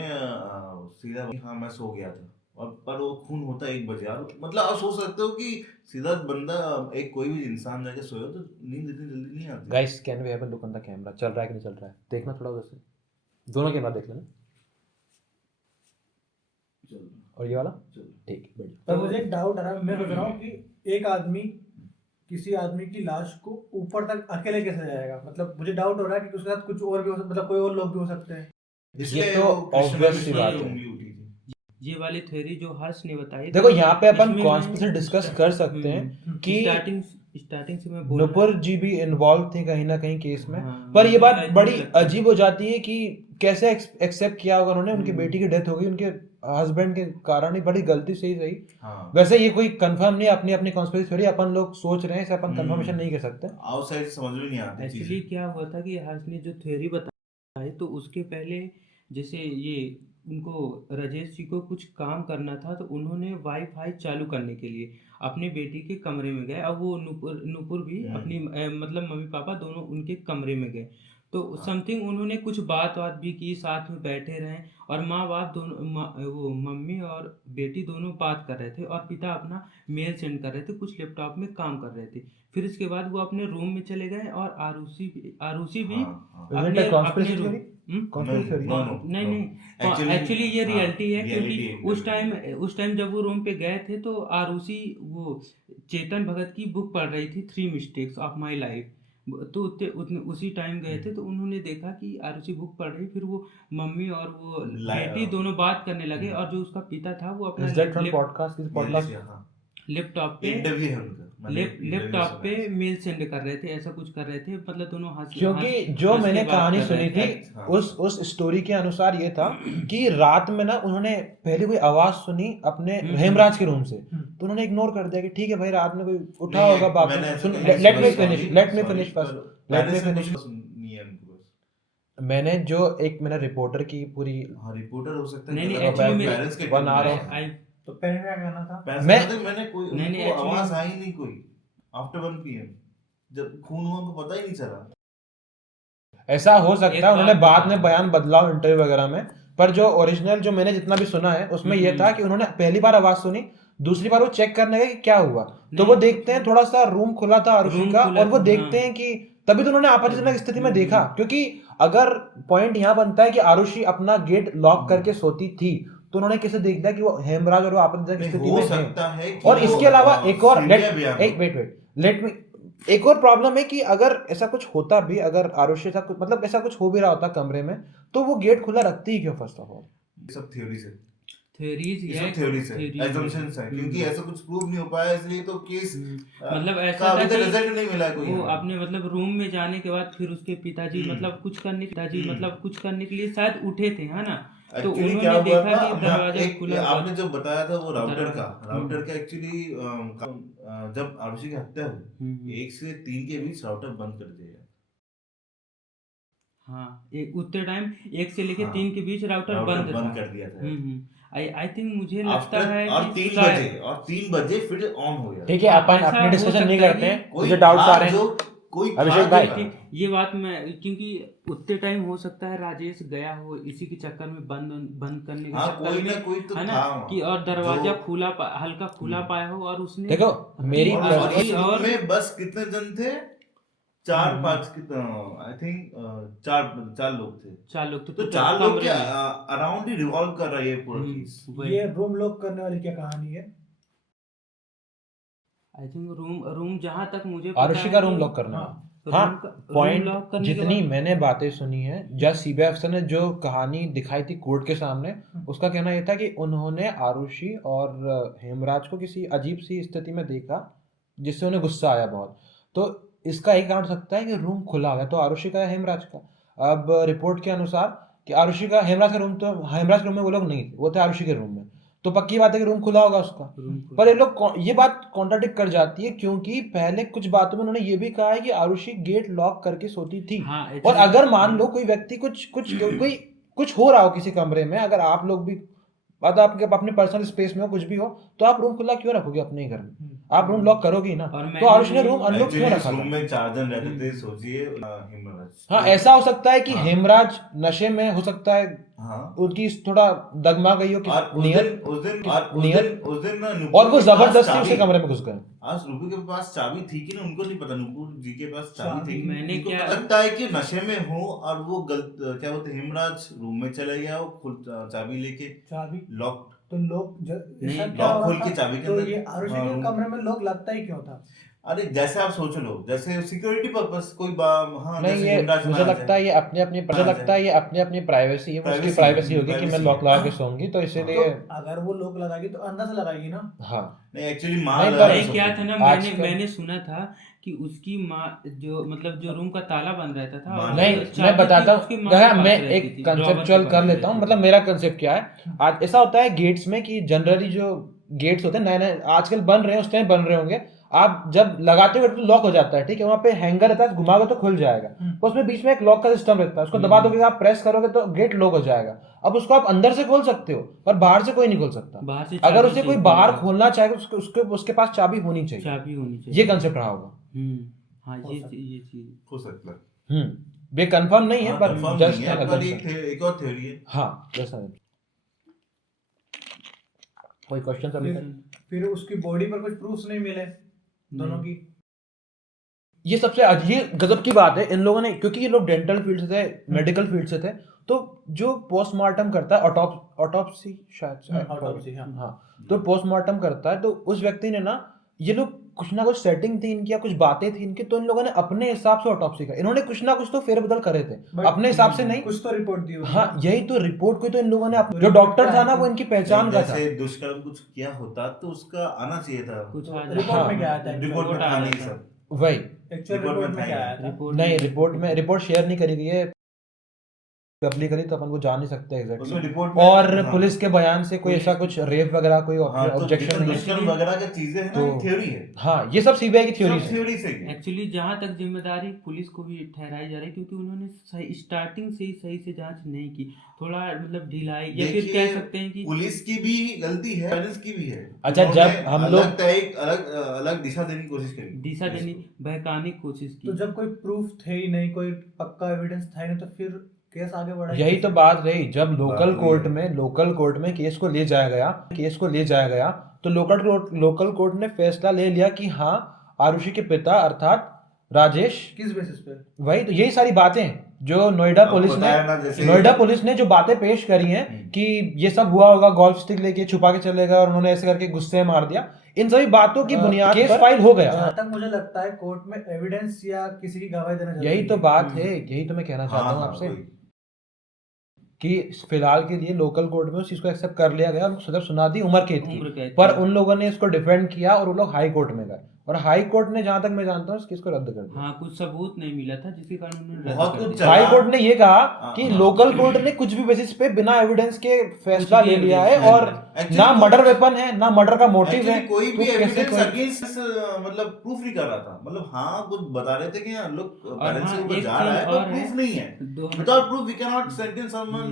सीधा हाँ मैं सो गया था, और पर वो खून होता 1 बजे। और मतलब आप सोच सकते हो कि सीधा बंदा, एक कोई भी इंसान जाके सोए तो नींद इतनी जल्दी नहीं आती। Guys, can we have a look on the camera? चल रहा है कि नहीं चल रहा है, देखना थोड़ा उधर से, दोनों कैमरा देख लेना। और ये वाला ठीक है, बढ़िया। पर मुझे एक डाउट आ रहा है, मैं सोच रहा हूँ कि एक आदमी किसी आदमी की लाश को ऊपर तक अकेले कैसे जाएगा? मतलब मुझे डाउट हो रहा है कि उसके साथ कुछ और भी हो सकता, मतलब कोई और लोग भी हो सकते हैं। ये तो ऑब्वियस सी बात है। ये वाली थ्योरी जो हर्ष ने बताई, देखो यहाँ पे अपन इसमें कॉन्स्पिरेसी डिस्कस कर सकते हैं कि स्टार्टिंग से मैं बोल नुपुर जी भी इन्वॉल्व थे कहीं ना कहीं केस में। हाँ, पर ये बात मुझे बड़ी लगता है। अजीब हो जाती है कि कैसे एक्सेप्ट किया होगा उन्होंने, उनकी बेटी की डेथ हो गई उनके हस्बैंड के कारण ही, बड़ी गलती से ही सही। हाँ। वैसे ये कोई कंफर्म नहीं, अपनी अपनी कॉन्स्पिरेसी थ्योरी अपन लोग सोच रहे हैं, इसे अपन कंफर्मेशन नहीं कर सकते। आउटसाइड समझ में नहीं आती। एक्चुअली क्या हुआ था कि हर्ष ने जो थ्योरी बताई, तो उसके पहले जैसे ये उनको राजेश जी को कुछ काम करना था, तो उन्होंने वाईफाई चालू करने के लिए अपनी बेटी के कमरे में गए। अब वो नुपुर भी अपनी मतलब मम्मी पापा दोनों उनके कमरे में गए, तो समथिंग उन्होंने कुछ बात भी की, साथ में बैठे रहे, और माँ बाप दोनों, वो मम्मी और बेटी दोनों बात कर रहे थे, और पिता अपना मेल सेंड कर रहे थे, कुछ लैपटॉप में काम कर रहे थे। फिर इसके बाद वो अपने रूम में चले गए, और आरुषि भी अपने नहीं, एक्चुअली ये रियलिटी है। क्योंकि उस टाइम जब वो रूम पे गए थे, तो आरुषि वो चेतन भगत की बुक पढ़ रही थी, 3 मिस्टेक्स ऑफ माई लाइफ। तो उसी टाइम गए थे, तो उन्होंने देखा कि आरुषि बुक पढ़ रही, फिर वो मम्मी और वो बेटी दोनों बात करने लगे, और जो उसका पिता था वो अपना लैपटॉप पे मेल सेंड कर रहे थे, ऐसा कुछ कर रहे थे, मतलब दोनों हंस, क्योंकि जो मैंने कहानी सुनी थी उस स्टोरी के अनुसार ये था कि रात में ना उन्होंने पहले कोई आवाज सुनी अपने हेमराज के रूम से, तो उन्होंने इग्नोर कर दिया कि ठीक है भाई रात में कोई उठा होगा। Let me finish first. मैंने जो एक मैंने रिपोर्टर की पूरी हाँ रिपोर्टर हो सकता है नहीं, कि नहीं, मतलब actually पेरेंट्स के one hour of- आई तो पेरेंट का कहना था पेरेंट्स मैं- कहते हैं, मैंने कोई नहीं, नहीं, उनको actually- आवाज आई नहीं कोई आफ्टर 1 PM जब खून हुआ उनको पता ही नहीं चला। ऐसा हो सकता एक है उन्होंने बात बाद बता- में बयान बदला इंटरव्यू वगैरह में, पर जो ओरिजिनल जो मैंने जितना भी सुना है उसमें ये था कि उन्होंने पहली बार आवाज सुनी, दूसरी बार वो चेक करने गए कि क्या हुआ, तो वो देखते हैं थोड़ा सा रूम खुला था आरुषि रूम का, खुला और वो था, देखते हाँ। हैं कि तभी तो उन्होंने आपत्तिजनक स्थिति में देखा, क्योंकि अगर पॉइंट यहाँ बनता है कि आरुषि अपना गेट लॉक करके सोती थी, तो उन्होंने कैसे देख दिया कि वो हेमराज और वो आपत्तिजनक नहीं, स्थिति हो में है। सकता है कि और वो, इसके अलावा एक और सीरिया बयान हो। वेट लेट मी एक और प्रॉब्लम है कि अगर ऐसा कुछ होता भी, अगर आरुषि ऐसा कुछ मतलब ऐसा कुछ हो भी रहा होता कमरे में, तो वो गेट खुला रखती ही क्यों फर्स्ट ऑफ ऑल? ये सब थ्योरी से थ्योरीज ये सब थ्योरीज है, assumptions है, क्योंकि ऐसा कुछ प्रूव नहीं हो पाया, इसलिए तो केस मतलब का ऐसा अभी था तक कि रिजल्ट नहीं मिला कोई। वो आपने मतलब रूम में जाने के बाद फिर उसके पिताजी मतलब कुछ करने के लिए शायद उठे थे, है ना, तो एक्चुअली उन्होंने क्या हुआ देखा था, कि दरवाजा खुला हुआ आपने जो बताया था वो राउटर दरवाजा- का एक्चुअली जब आरुषि की हत्या हुई 1 से 3 के बीच राउटर बंद कर दिया गया। हाँ, एक उतने टाइम 1 से लेके हाँ, 3 के बीच राउटर बंद था। कर दिया था। आई थिंक मुझे लगता है और कि 3 बजे फिर ऑन हो गया। ठीक है, अपन ऐसा अपनी हो डिस्कशन सकता नहीं है करते कि हैं, मुझे डाउट्स आ रहे हैं। कोई अभिषेक था भाई। जो- ठीक, ये बात मैं क्योंकि उतने टाइम हो सकता है राजेश गया हो इसी के चक्कर में बंद करने के हाँ, चक्कर कोई में, ना कोई तो है ना, था वहाँ, कि और दरवाजा जो- हल्का खुला पाया हो और उसने देखो मेरी और और- इस रूम और- में बस कितने जन थे? 4-5 कितना, आई थिंक 4 लोग थे। 4 लोग थे, तो 4 लोग कमरे के में। अराउंड ही रिवॉल्व कर रहा है ये पूरा केस। वही। ये रूम लॉक करने वाली क्या कहानी है? आई थिंक रूम जहां तक मुझे पता आरुषि है का कि- रूम लॉक करना है। हाँ, हाँ, रूम पॉइंट लॉक करने के जितनी बाद- मैंने बातें सुनी है, जज सीबीआई अफसर ने जो कहानी दिखाई थी कोर्ट के सामने, उसका कहना यह था कि उन्होंने आरुषि और हेमराज को किसी अजीब सी स्थिति में देखा जिससे उन्हें गुस्सा आया बहुत। तो इसका एक कारण हो सकता है कि रूम खुला हुआ है, तो आरुषि का या हेमराज का। अब रिपोर्ट के अनुसार कि आरुषि का हेमराज का रूम, तो हेमराज के रूम में वो लोग नहीं थे, वो थे आरुषि के रूम में, तो पक्की बात है कि रूम खुला होगा उसका। पर ये लोग ये बात कॉन्ट्राडिक्ट कर जाती है, क्योंकि पहले कुछ बातों में उन्होंने ये भी कहा है कि आरुषि गेट लॉक करके सोती थी। हाँ, और अगर मान लो कोई व्यक्ति कुछ हो रहा हो किसी कमरे में, अगर आप लोग भी बात आपके अपने पर्सनल स्पेस में हो, कुछ भी हो, तो आप रूम खुला क्यों रखोगे अपने ही घर में? आप रूम लॉक करोगे ही ना। और तो आरुषि ने रूम अनलॉक एक्चुअली क्यों इस रखा रूम था? में 4 जन रहते थे, सोचिए हेमराज। हाँ, ऐसा हो सकता है कि हाँ। हेमराज नशे में हो सकता है, हाँ, उनकी थोड़ा दगमा गई हो और उस नियत, दिन ना नुपुर और वो के पास जबरदस्ती चाबी- उसके कमरे में घुस गए। आज नुपुर के पास चाबी थी कि ना, उनको नहीं पता, नुपुर जी के पास चाबी थी कि नहीं। मैंने उनको क्या- लगता है कि नशे में हो और वो क्या बोलते हैं, हेमराज रूम में चला गया हो, चाबी लेके चाबी लॉक तो लोग नहीं, ऐसा क्या लॉक हो खोल रहा के था? चाबी के तो अंदर- ये आरुषि हाँ, के रूम- कमरे में लोग लगता ही क्यों था? अरे जैसे आप सोच लो, जैसे सिक्योरिटी पर्पस कोई हाँ, नहीं, जैसे ये हेमराज मुझे ना आ लगता जाए। है ये अपनी अपनी प्राइवेसी है, वो उसकी Privacy प्राइवेसी है, होगी कि मैं privacy लॉक है। लगा के सोऊंगी, तो तो इसीलिए अगर वो लोग लगाएगी तो अंदर से लगाएगी ना। हाँ। नहीं एक्चुअली माँ नहीं, लगा पर के नहीं, क्या सोती था ना, थी। आजकल- मैंने सुना था कि उसकी माँ जो मतलब जो रूम का ताला बंद रहता था, माँ और नहीं, चाबी मैं बताता उसकी हूँ, माँ के देखा, पास मैं रहती एक थी, ड्रॉवर कंसेप्चुअल के कर पास लेता हूँ, रहती मतलब मेरा कंसेप्ट क्या है। आज ऐसा होता है गेट्स में कि जनरली जो गेट्स होते हैं नए नए आजकल बन रहे हैं, उस टाइम बन रहे होंगे, आप जब लगाते हो तो लॉक हो जाता है, ठीक है, वहाँ पे हैंगर रहता है, घुमाओगे तो खुल जाएगा, तो उसमें बीच में एक लॉक का सिस्टम रहता है, उसको दबा दोगे, आप प्रेस करोगे तो गेट लॉक हो जाएगा। अब उसको आप अंदर से खोल सकते हो, पर बाहर से कोई नहीं खोल सकता। बाहर से अगर चाबी उसे कोई चाहिए, बाहर खोलना चाहे तो उसके पास चाबी होनी चाहिए। चाबी होनी चाहिए। ये कंसेप्ट रहा होगा। हाँ, ये चीज हो सकता है। ये कंफर्म नहीं है, हाँ, पर confirm जस्ट नहीं है, पर एक और थ्योरी है। हाँ, जैसा कोई क्वेश्चन अभी तक? फिर उसकी बॉडी पर कुछ प्रूफ्स नहीं मिले दोनों की। ये सबसे ये गजब की बात है इन लोगों ने, क्योंकि ये लोग डेंटल फील्ड से थे, मेडिकल फील्ड से थे, तो जो पोस्टमार्टम करता है, ऑटोप्सी शायद ऑटोप्सी, हाँ। हाँ, तो पोस्टमार्टम करता है, तो उस व्यक्ति ने ना, ये लोग कुछ ना कुछ सेटिंग थी इनकी या कुछ बातें थी इनकी, तो इन लोगों ने अपने हिसाब से ऑटोप्सी का, इन्होंने कुछ ना कुछ तो फेरबदल करे थे But अपने हिसाब से, नहीं कुछ तो रिपोर्ट दी होगी। हाँ, यही तो रिपोर्ट को तो इन लोगों ने जो डॉक्टर था ना, वो इनकी पहचान का था। जैसे दुष्कर्म कुछ किया होता तो उसका आना चाहिए था, कुछ आ रिपोर्ट जाता। में क्या आया था? रिपोर्ट में था नहीं सब। वही एक्चुअल रिपोर्ट रिपोर्ट में में क्या था। आया था? रिपोर्ट नहीं, रिपोर्ट शेयर नहीं करी गई है, पब्लिक करी तो अपन वो जान नहीं सकते एग्जैक्टली। उसमें रिपोर्ट में और हाँ, पुलिस के बयान से कोई ऐसा कुछ रेप वगैरह कोई हाँ, तो ऑब्जेक्शन जितना नहीं दुष्कर्म है। वगैरह की चीजें हैं ना, तो ये थ्योरी है, हाँ, ये सब सीबीआई की थ्योरी सब है। थ्योरी से ही है। एक्चुअली जहाँ तक जिम्मेदारी पुलिस को भी ठहराई जा रही है, क्योंकि उन्होंने स्टार्टिंग से ही सही से जांच नहीं की, थोड़ा मतलब ढिलाई, या फिर देखिए, कह सकते हैं कि पुलिस की भी गलती है, फाइनेंस की भी है। अच्छा, उन्होंने जब हम लोग अलग दिशा देने की कोशिश करी, दिशा पुलिस देने को। बहकाने की कोशिश तो की। जब कोई प्रूफ थे ही नहीं, कोई पक्का एविडेंस था ही नहीं, तो फिर केस आगे बढ़ा यही तो बात रही। जब लोकल बात कोर्ट में केस को ले जाया गया तो लोकल कोर्ट ने फैसला ले लिया कि हाँ, आरुषि के पिता अर्थात राजेश, किस बेसिस पे? वही तो, यही सारी बातें जो नोएडा आपको बताया ना, जैसे- पुलिस ने जो बातें पेश करी हैं कि ये सब हुआ होगा, गोल्फ स्टिक लेके छुपा के चले गए और उन्होंने ऐसे करके गुस्से में मार दिया, इन सभी बातों की बुनियाद केस फाइल हो गया। जहाँ तक मुझे लगता है कोर्ट में एविडेंस या किसी की गवाही देना जरूरी यही तो है। बात है, यही तो मैं कहना चाहता हाँ, हूँ हाँ, आपसे वही। कि फिलहाल के लिए लोकल कोर्ट में उस चीज को एक्सेप्ट कर लिया गया, उनको सजा सुना दी, उम्र कैद उम्र की। कैद पर की। उन लोगों ने इसको डिफेंड किया और वो लोग हाई कोर्ट में गए, और हाई कोर्ट ने, जहां तक मैं जानता हूँ, इस केस को रद्द कर दिया। हाँ, कुछ सबूत नहीं मिला था जिसके कारण उन्होंने बहुत रद्द कर कुछ दिया। चला। हाई कोर्ट ने ये कहा कि हाँ। लोकल कोर्ट ने कुछ भी बेसिस पे बिना एविडेंस के फैसला कुछ भी ले लिया है, evidence और Actually, ना कोई- मर्डर वेपन है, ना मर्डर का मोटिव है। Actually, कोई तो भी कैसे एविडेंस कोई- अगेंस्ट मतलब प्रूफ नहीं कर रहा था, मतलब हाँ कुछ बता रहे थे कि हाँ लोग पेरेंट्स हाँ, के ऊपर एक जा रहा है, चीज पर और है, प्रूफ नहीं है। दो- without proof we can not sentence someone तो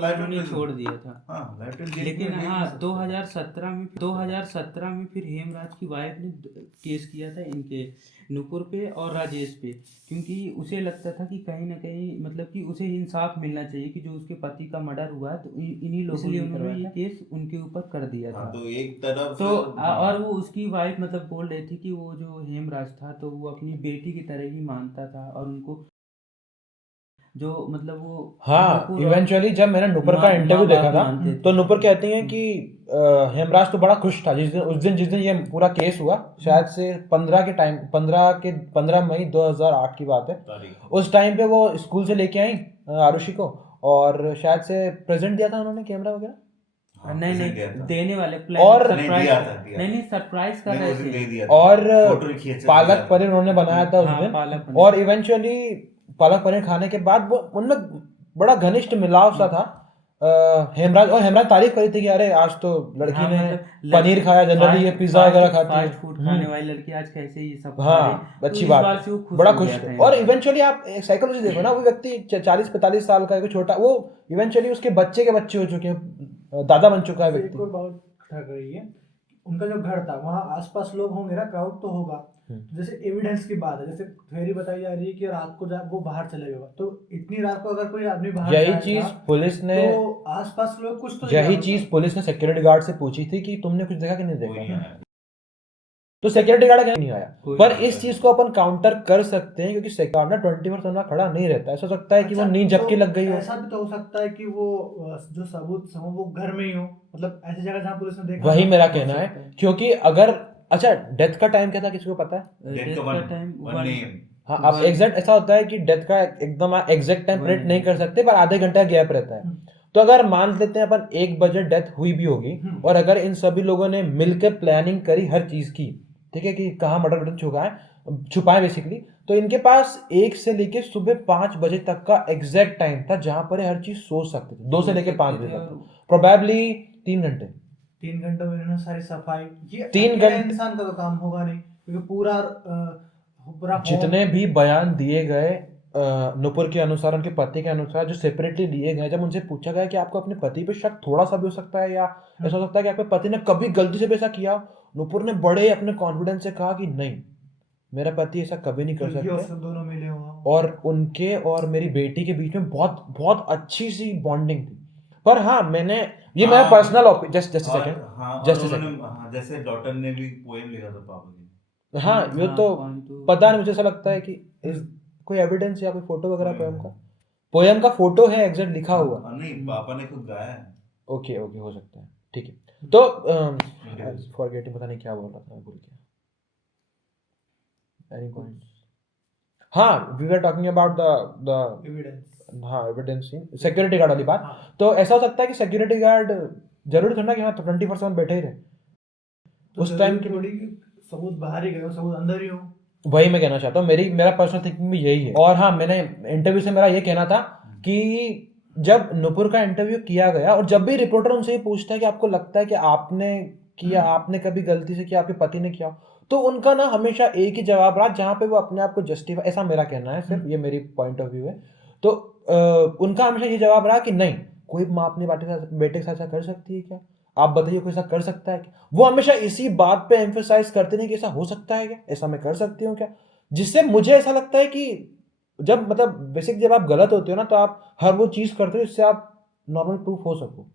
लाइफ उन्होंने छोड़ दिया था। हाँ, life till jail लेकिन में हाँ, नहीं 2017 में फिर हेमराज की वाइफ ने केस किया था इनके नुपुर पे और राजेश पे, क्योंकि उसे लगता था कि कहीं ना कहीं मतलब कि उसे इंसाफ मिलना चाहिए कि जो उसके पति का मर्डर हुआ है, तो इन्हीं लोगों ने उन्होंने ये केस उनके ऊपर कर दिया था। हाँ, तो एक तरफ तो और वो उसकी वाइफ मतलब बोल रही थी कि वो जो हेमराज था तो वो अपनी बेटी की तरह ही मानता था, और उनको जो मतलब वो हाँ, नुपुर और इवेंचुअली जब मैंने नुपुर का माँ इंटरव्यू बाप देखा था, मानते थे। तो नुपुर कहती हैं कि हेमराज तो बड़ा खुश था जिस दिन ये पूरा केस हुआ, शायद से 15 मई 2008 की बात है। तारीख। उस टाइम पे वो स्कूल से लेके आई आरुषि को, और शायद से प्रेजेंट दिया था उन्होंने, कैमरा वगैरह। हाँ, नहीं present दिया था। देने वाले और- सरप्राइज नहीं, दिया था, दिया नहीं सरप्राइज कर नहीं, रहे उस दिन थे। दे दिया था। और फोटो भी खींचा दिया पालक था। पनीर उन्होंने बनाया था उस हाँ, दिन, पालक पनीर। और इवेंचुअली पालक पनीर खाने के बाद वो उनमें बड़ा घनिष्ठ मिलाव सा था। हेमराज तारीफ करी थी कि अरे आज तो लड़की हाँ, ने मतलब पनीर खाया, जनरली ये पिज्जा वगैरह खाती है। फास्ट फूड खाने वाली लड़की आज कैसे ये सब खा हाँ, रही है। तो अच्छी इस बात बात है, से वो खुश बड़ा हो खुश गया थे। था और यार। इवेंचुअली आप साइकोलॉजी देखो ना, वो व्यक्ति 40-45 साल का है, कोई छोटा, वो इवेंचुअली उसके बच्चे के बच्चे हो चुके हैं, दादा बन चुका है एक और व्यक्ति। बात ठग रही है, उनका जो घर था वहाँ आसपास लोग होंगे ना, क्राउड तो होगा। तो जैसे एविडेंस की बात है, जैसे थ्योरी बताई जा रही है कि रात को वो बाहर चले गए, तो इतनी रात को अगर कोई आदमी बाहर यही जाएगा, चीज पुलिस ने तो आसपास लोग कुछ तो यही देखा चीज होगा। पुलिस ने सिक्योरिटी गार्ड से पूछी थी कि तुमने कुछ देखा कि नहीं कोई नहीं देखा, आया। तो सिक्योरिटी गार्ड क्या नहीं आया। कोई पर नहीं इस आया। चीज को अपन काउंटर कर सकते हैं, क्योंकि सिक्योरिटी ना 24 खड़ा नहीं रहता। ऐसा हो सकता है कि वो अच्छा, नींद झपकी तो लग गई हो। ऐसा भी तो हो सकता है कि वो जो सबूत समूह वो घर में ही हो, मतलब ऐसी जगह जहाँ पुलिस ने देखा वही हो। मेरा हो कहना सकता है, है। क्योंकि अगर अच्छा डेथ का टाइम क्या था, किसी को पता है? Death डेथ का का one- टाइम one name। हाँ, आप एग्जैक्ट, ऐसा होता है कि डेथ का एकदम एग्जैक्ट टाइम प्रेडिक्ट नहीं कर सकते, पर आधे घंटे का गैप रहता है। तो अगर मान लेते हैं अपन 1 बजे डेथ हुई भी होगी, और अगर इन सभी लोगों ने मिलकर प्लानिंग करी हर चीज की, ठीक है, कि कहाँ मर्डर छुपाए बेसिकली, तो इनके पास 1 से लेके सुबह 5 बजे तक का एग्जैक्ट टाइम था जहां पर हर चीज सोच सकते थे। 2 से लेके 5 बजे तक, प्रोबेबली 3 घंटे। 3 घंटों में इन्होंने सारी सफाई, ये 3 अकेले घंटे- इंसान का तो काम होगा नहीं, क्योंकि पूरा home- जितने भी बयान दिए गए नुपुर के अनुसार, उनके पति के अनुसार, जो सेपरेटली लिए गए, जब उनसे पूछा गया कि आपको अपने पति पे शक थोड़ा सा भी हो सकता है, या ऐसा हो सकता है कि आपके पति ने कभी गलती से भी ऐसा किया, नुपुर ने बड़े अपने कॉन्फिडेंस से कहा कि नहीं, मेरा पति ऐसा कभी नहीं कर ये और सकते, सब दोनों मिले हुए हैं। और उनके और मेरी बेटी के बीच में बहुत बहुत अच्छी सी बॉन्डिंग थी। पर हाँ, मैंने ये मेरा हाँ, पर्सनल जस्ट और- सेकंड हाँ, just और a उन्होंने- हाँ, जैसे डॉटर ने भी पोएम लिखा था पापा की। हाँ, ये हाँ, तो तो पता नहीं, मुझे ऐसा लगता है कि कोई एविडेंस या कोई फोटो वगैरह पोएम का फोटो है एग्जैक्ट लिखा हुआ। हाँ, नहीं, पापा ने खुद गाया है। ओके हो सकता है, ठीक है। तो फॉरगेटिंग, पता नहीं क्या बोल रहा था, मैं भूल गया। Any points? हाँ, we were talking about the evidence. हाँ, एविडेंस इन सिक्योरिटी गार्ड वाली बात। हाँ। तो ऐसा हो सकता है कि सिक्योरिटी गार्ड जरूरी थोड़ा ना कि हाँ 24/7 बैठे ही रहे तो उस टाइम के। थोड़ी सबूत बाहर ही गए हो, सबूत अंदर ही हो। वही मैं कहना चाहता हूँ, मेरा पर्सनल थिंकिंग भी यही है। और हाँ, मैंने इंटरव्यू से मेरा ये कहना था कि जब नुपुर का इंटरव्यू किया गया और जब भी रिपोर्टर उनसे ये पूछता है कि आपको लगता है कि आपने किया, आपने कभी गलती से किया, आपके पति ने किया, तो उनका ना हमेशा एक ही जवाब रहा जहां पे वो अपने आप को जस्टिफाई, ऐसा मेरा कहना है, सिर्फ ये मेरी पॉइंट ऑफ व्यू है, तो उनका हमेशा ये जवाब रहा कि नहीं, कोई माँ अपने बेटे के साथ ऐसा कर सकती है क्या, आप बताइए कोई ऐसा कर सकता है क्या। वो हमेशा इसी बात पे एम्फेसाइज करते नहीं कि ऐसा हो सकता है क्या, ऐसा मैं कर सकती हूँ क्या, जिससे मुझे ऐसा लगता है कि जब मतलब बेसिक जब आप गलत होते हो ना, तो आप हर वो चीज करते हो जिससे आप नॉर्मल प्रूफ हो सको।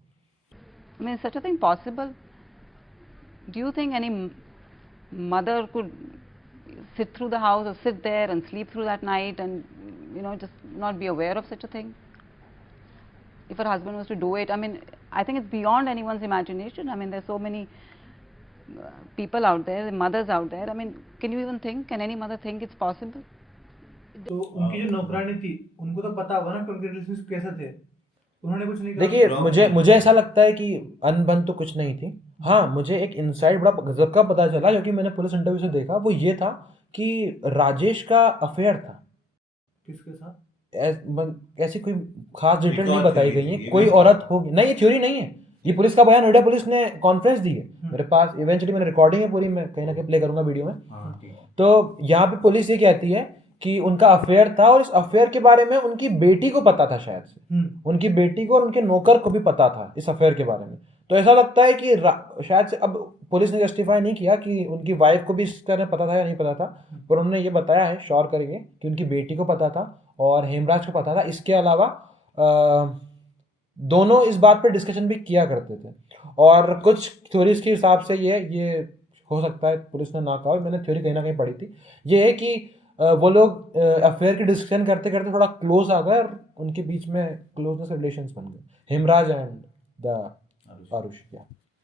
I mean, is such a thing possible? Do you think any mother could sit through the house or sit there and sleep through that night and, you know, just not be aware of such a thing? If her husband was to do it, I mean, I think it's beyond anyone's imagination. I mean, there's so many people out there, mothers out there. I mean, can you even think? Can any mother think it's possible? तो उनकी जो नौकरानी थी उनको तो पता होगा ना कि उनके रिलेशनशिप कैसे थे, उन्होंने कुछ नहीं कहा। देखिए मुझे ऐसा लगता है कि अनबन तो कुछ नहीं थी। हाँ, मुझे एक इनसाइड बड़ा गजब का पता चला, जो कि मैंने पुलिस इंटरव्यू से देखा, वो ये था कि राजेश का अफेयर था। किसके साथ? ऐसी कोई खास डिटेल नहीं बताई गई है, कोई औरत होगी नहीं, ये थ्योरी नहीं है, ये पुलिस का बयान, नोएडा पुलिस ने कॉन्फ्रेंस दी है मेरे पास, इवेंचुअली मैंने रिकॉर्डिंग है पूरी, मैं कहीं ना कहीं प्ले करूंगा वीडियो में। तो यहाँ पे पुलिस ये कहती है कि उनका अफेयर था, और इस अफेयर के बारे में उनकी बेटी को पता था, शायद से उनकी बेटी को और उनके नौकर को भी पता था इस अफेयर के बारे में। तो ऐसा लगता है कि शायद से, अब पुलिस ने जस्टिफाई नहीं किया कि उनकी वाइफ को भी इसके बारे में पता था या नहीं पता था, पर उन्होंने ये बताया है श्योर करके कि उनकी बेटी को पता था और हेमराज को पता था। इसके अलावा दोनों इस बात पर डिस्कशन भी किया करते थे, और कुछ थ्योरीज के हिसाब से ये हो सकता है, पुलिस ने ना कहा, मैंने थ्योरी कहीं ना कहीं पढ़ी थी, ये है कि वो लोग अफेयर की डिस्कशन करते करते थोड़ा क्लोज आ गए और उनके बीच में क्लोजनेस रिलेशंस बन गए, हेमराज एंड द आरुषि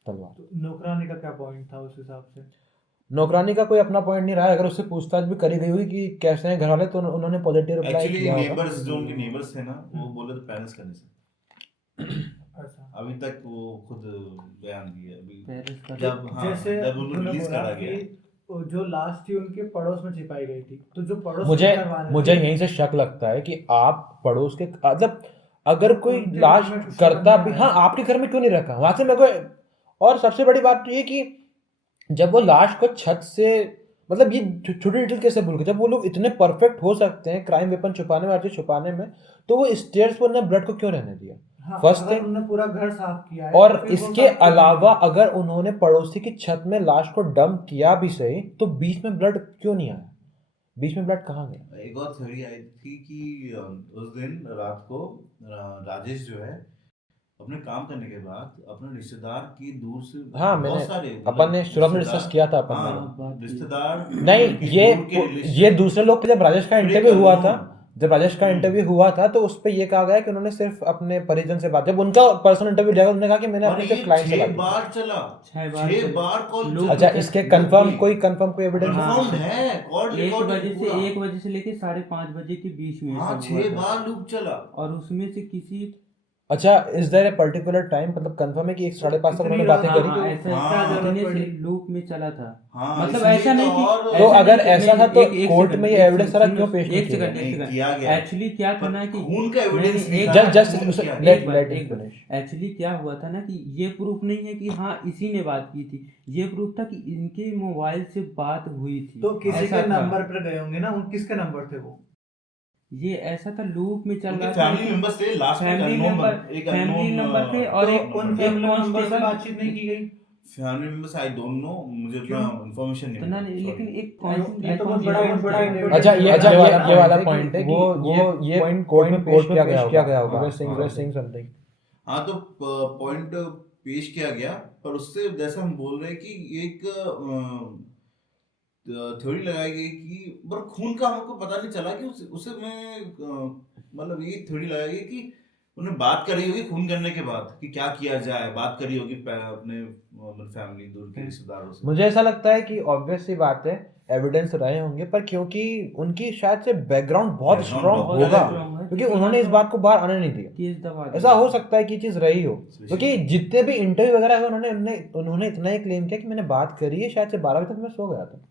तलवार। तो नौकरानी का क्या पॉइंट था उस हिसाब से? नौकरानी का कोई अपना पॉइंट नहीं रहा, अगर उससे पूछताछ भी करी गई होगी कि कैसे हैं घर वाले, तो उन्होंने पॉजिटिव रिप्लाई किया होगा। नेबर्स, जो उनके नेबर्स थे ना, वो बोले तो पेरेंट्स करने से। अच्छा, अभी तक वो खुद बयान दिया अभी, जैसे जब उनको रिलीज करा गया, जो लाश थी उनके पड़ोस में छिपाई गई थी, तो जो पड़ोस मुझे यहीं से शक लगता है कि आप पड़ोस के, जब अगर कोई लाश करता भी, हाँ, आपके घर में क्यों नहीं रखा वहां से मेरे को। और सबसे बड़ी बात तो ये कि जब वो लाश को छत से, मतलब ये छोटी डिटेल कैसे भूल गए, जब वो लोग इतने परफेक्ट हो सकते हैं क्राइम वेपन छुपाने में, चीज छुपाने में, तो वो स्टेयर्स पर उन्होंने ब्लड को क्यों रहने दिया? हाँ, फर्स्ट अगर उन्होंने पूरा घर साफ किया है, और तो इसके अलावा अगर उन्होंने पड़ोसी की छत में लाश को डंप किया भी सही, तो बीच में ब्लड क्यों नहीं आया? बीच में ब्लड कहाँ गया? एक और थ्योरी आई थी कि उस दिन रात को राजेश जो है अपने काम करने के बाद अपने रिश्तेदार की दूर से, हाँ, बहुत सारे अपन ने शुरू में डिस्कस किया था अपन ने, रिश्तेदार नहीं, ये दूसरे लोग, जब राजेश का इंटरव्यू हुआ था, जब राजेश का इंटरव्यू हुआ था, तो उस पे ये कहा गया कि उन्होंने सिर्फ अपने परिजन से बात, जब उनका पर्सनल इंटरव्यू लिया उन्होंने कहा कि मैंने अपने सिर्फ क्लाइंट से बात की। 6 बार चला, 6 बार कॉल। अच्छा, इसके कंफर्म कोई एविडेंस है? कॉल रिकॉर्ड 1 बजे से लेके 5:30 बजे के बीच में। हाँ, 6 बार लूप चला, और उसमें से किसी, अच्छा, is there a particular time, मतलब कंफर्म है कि 1-5:30 तक उन्होंने बातें करी? ऐसा लूप में चला था, मतलब इसलिए ऐसा नहीं तो कि, तो अगर ऐसा था तो कोर्ट में ये एविडेंस सारा क्यों पेश नहीं किया? एक्चुअली क्या था ना कि खून का एविडेंस एक्चुअली क्या हुआ था ना कि ये प्रूफ नहीं है कि हाँ इसी ने बात की थी, ये प्रूफ था कि इनके मोबाइल से बात हुई थी। तो किसी के नंबर पर गए होंगे ना, उन किसके नंबर थे वो? ये ऐसा था, लूप में चल रहा था, फैमिली मेंबर्स थे, लास्ट में फैमिली नंबर थे, और एक कांस्टेबल, बातचीत नहीं की गई। Family members, I don't know, मुझे उतना इंफॉर्मेशन नहीं है, लेकिन एक अच्छा, ये वाला पॉइंट है, वो ये पॉइंट कोर्ट में पेश किया गया होगा, सिंग समथिंग। हाँ, तो पॉइंट पेश किया गया, पर उससे जैसे हम बोल रहे हैं कि एक थ्योरी लगाई गई कि पर खून का हमको पता नहीं चला कि उसे में मतलब ये थ्योरी लगाई गई कि उन्हें बात करी होगी खून करने के बाद कि क्या किया जाए, बात करी होगी अपने फैमिली दूर के रिश्तेदारों से। मुझे ऐसा लगता है कि ऑब्वियस सी बात है, एविडेंस रहे होंगे, पर क्योंकि उनकी शायद से बैकग्राउंड बहुत स्ट्रांग होगा, क्योंकि उन्होंने इस बात को बाहर आने नहीं दिया। ऐसा हो सकता है कि चीज रही हो, क्योंकि जितने भी इंटरव्यू वगैरह है उन्होंने इतना ही क्लेम किया कि मैंने बात करी है, शायद से 12 बजे तक मैं सो गया था,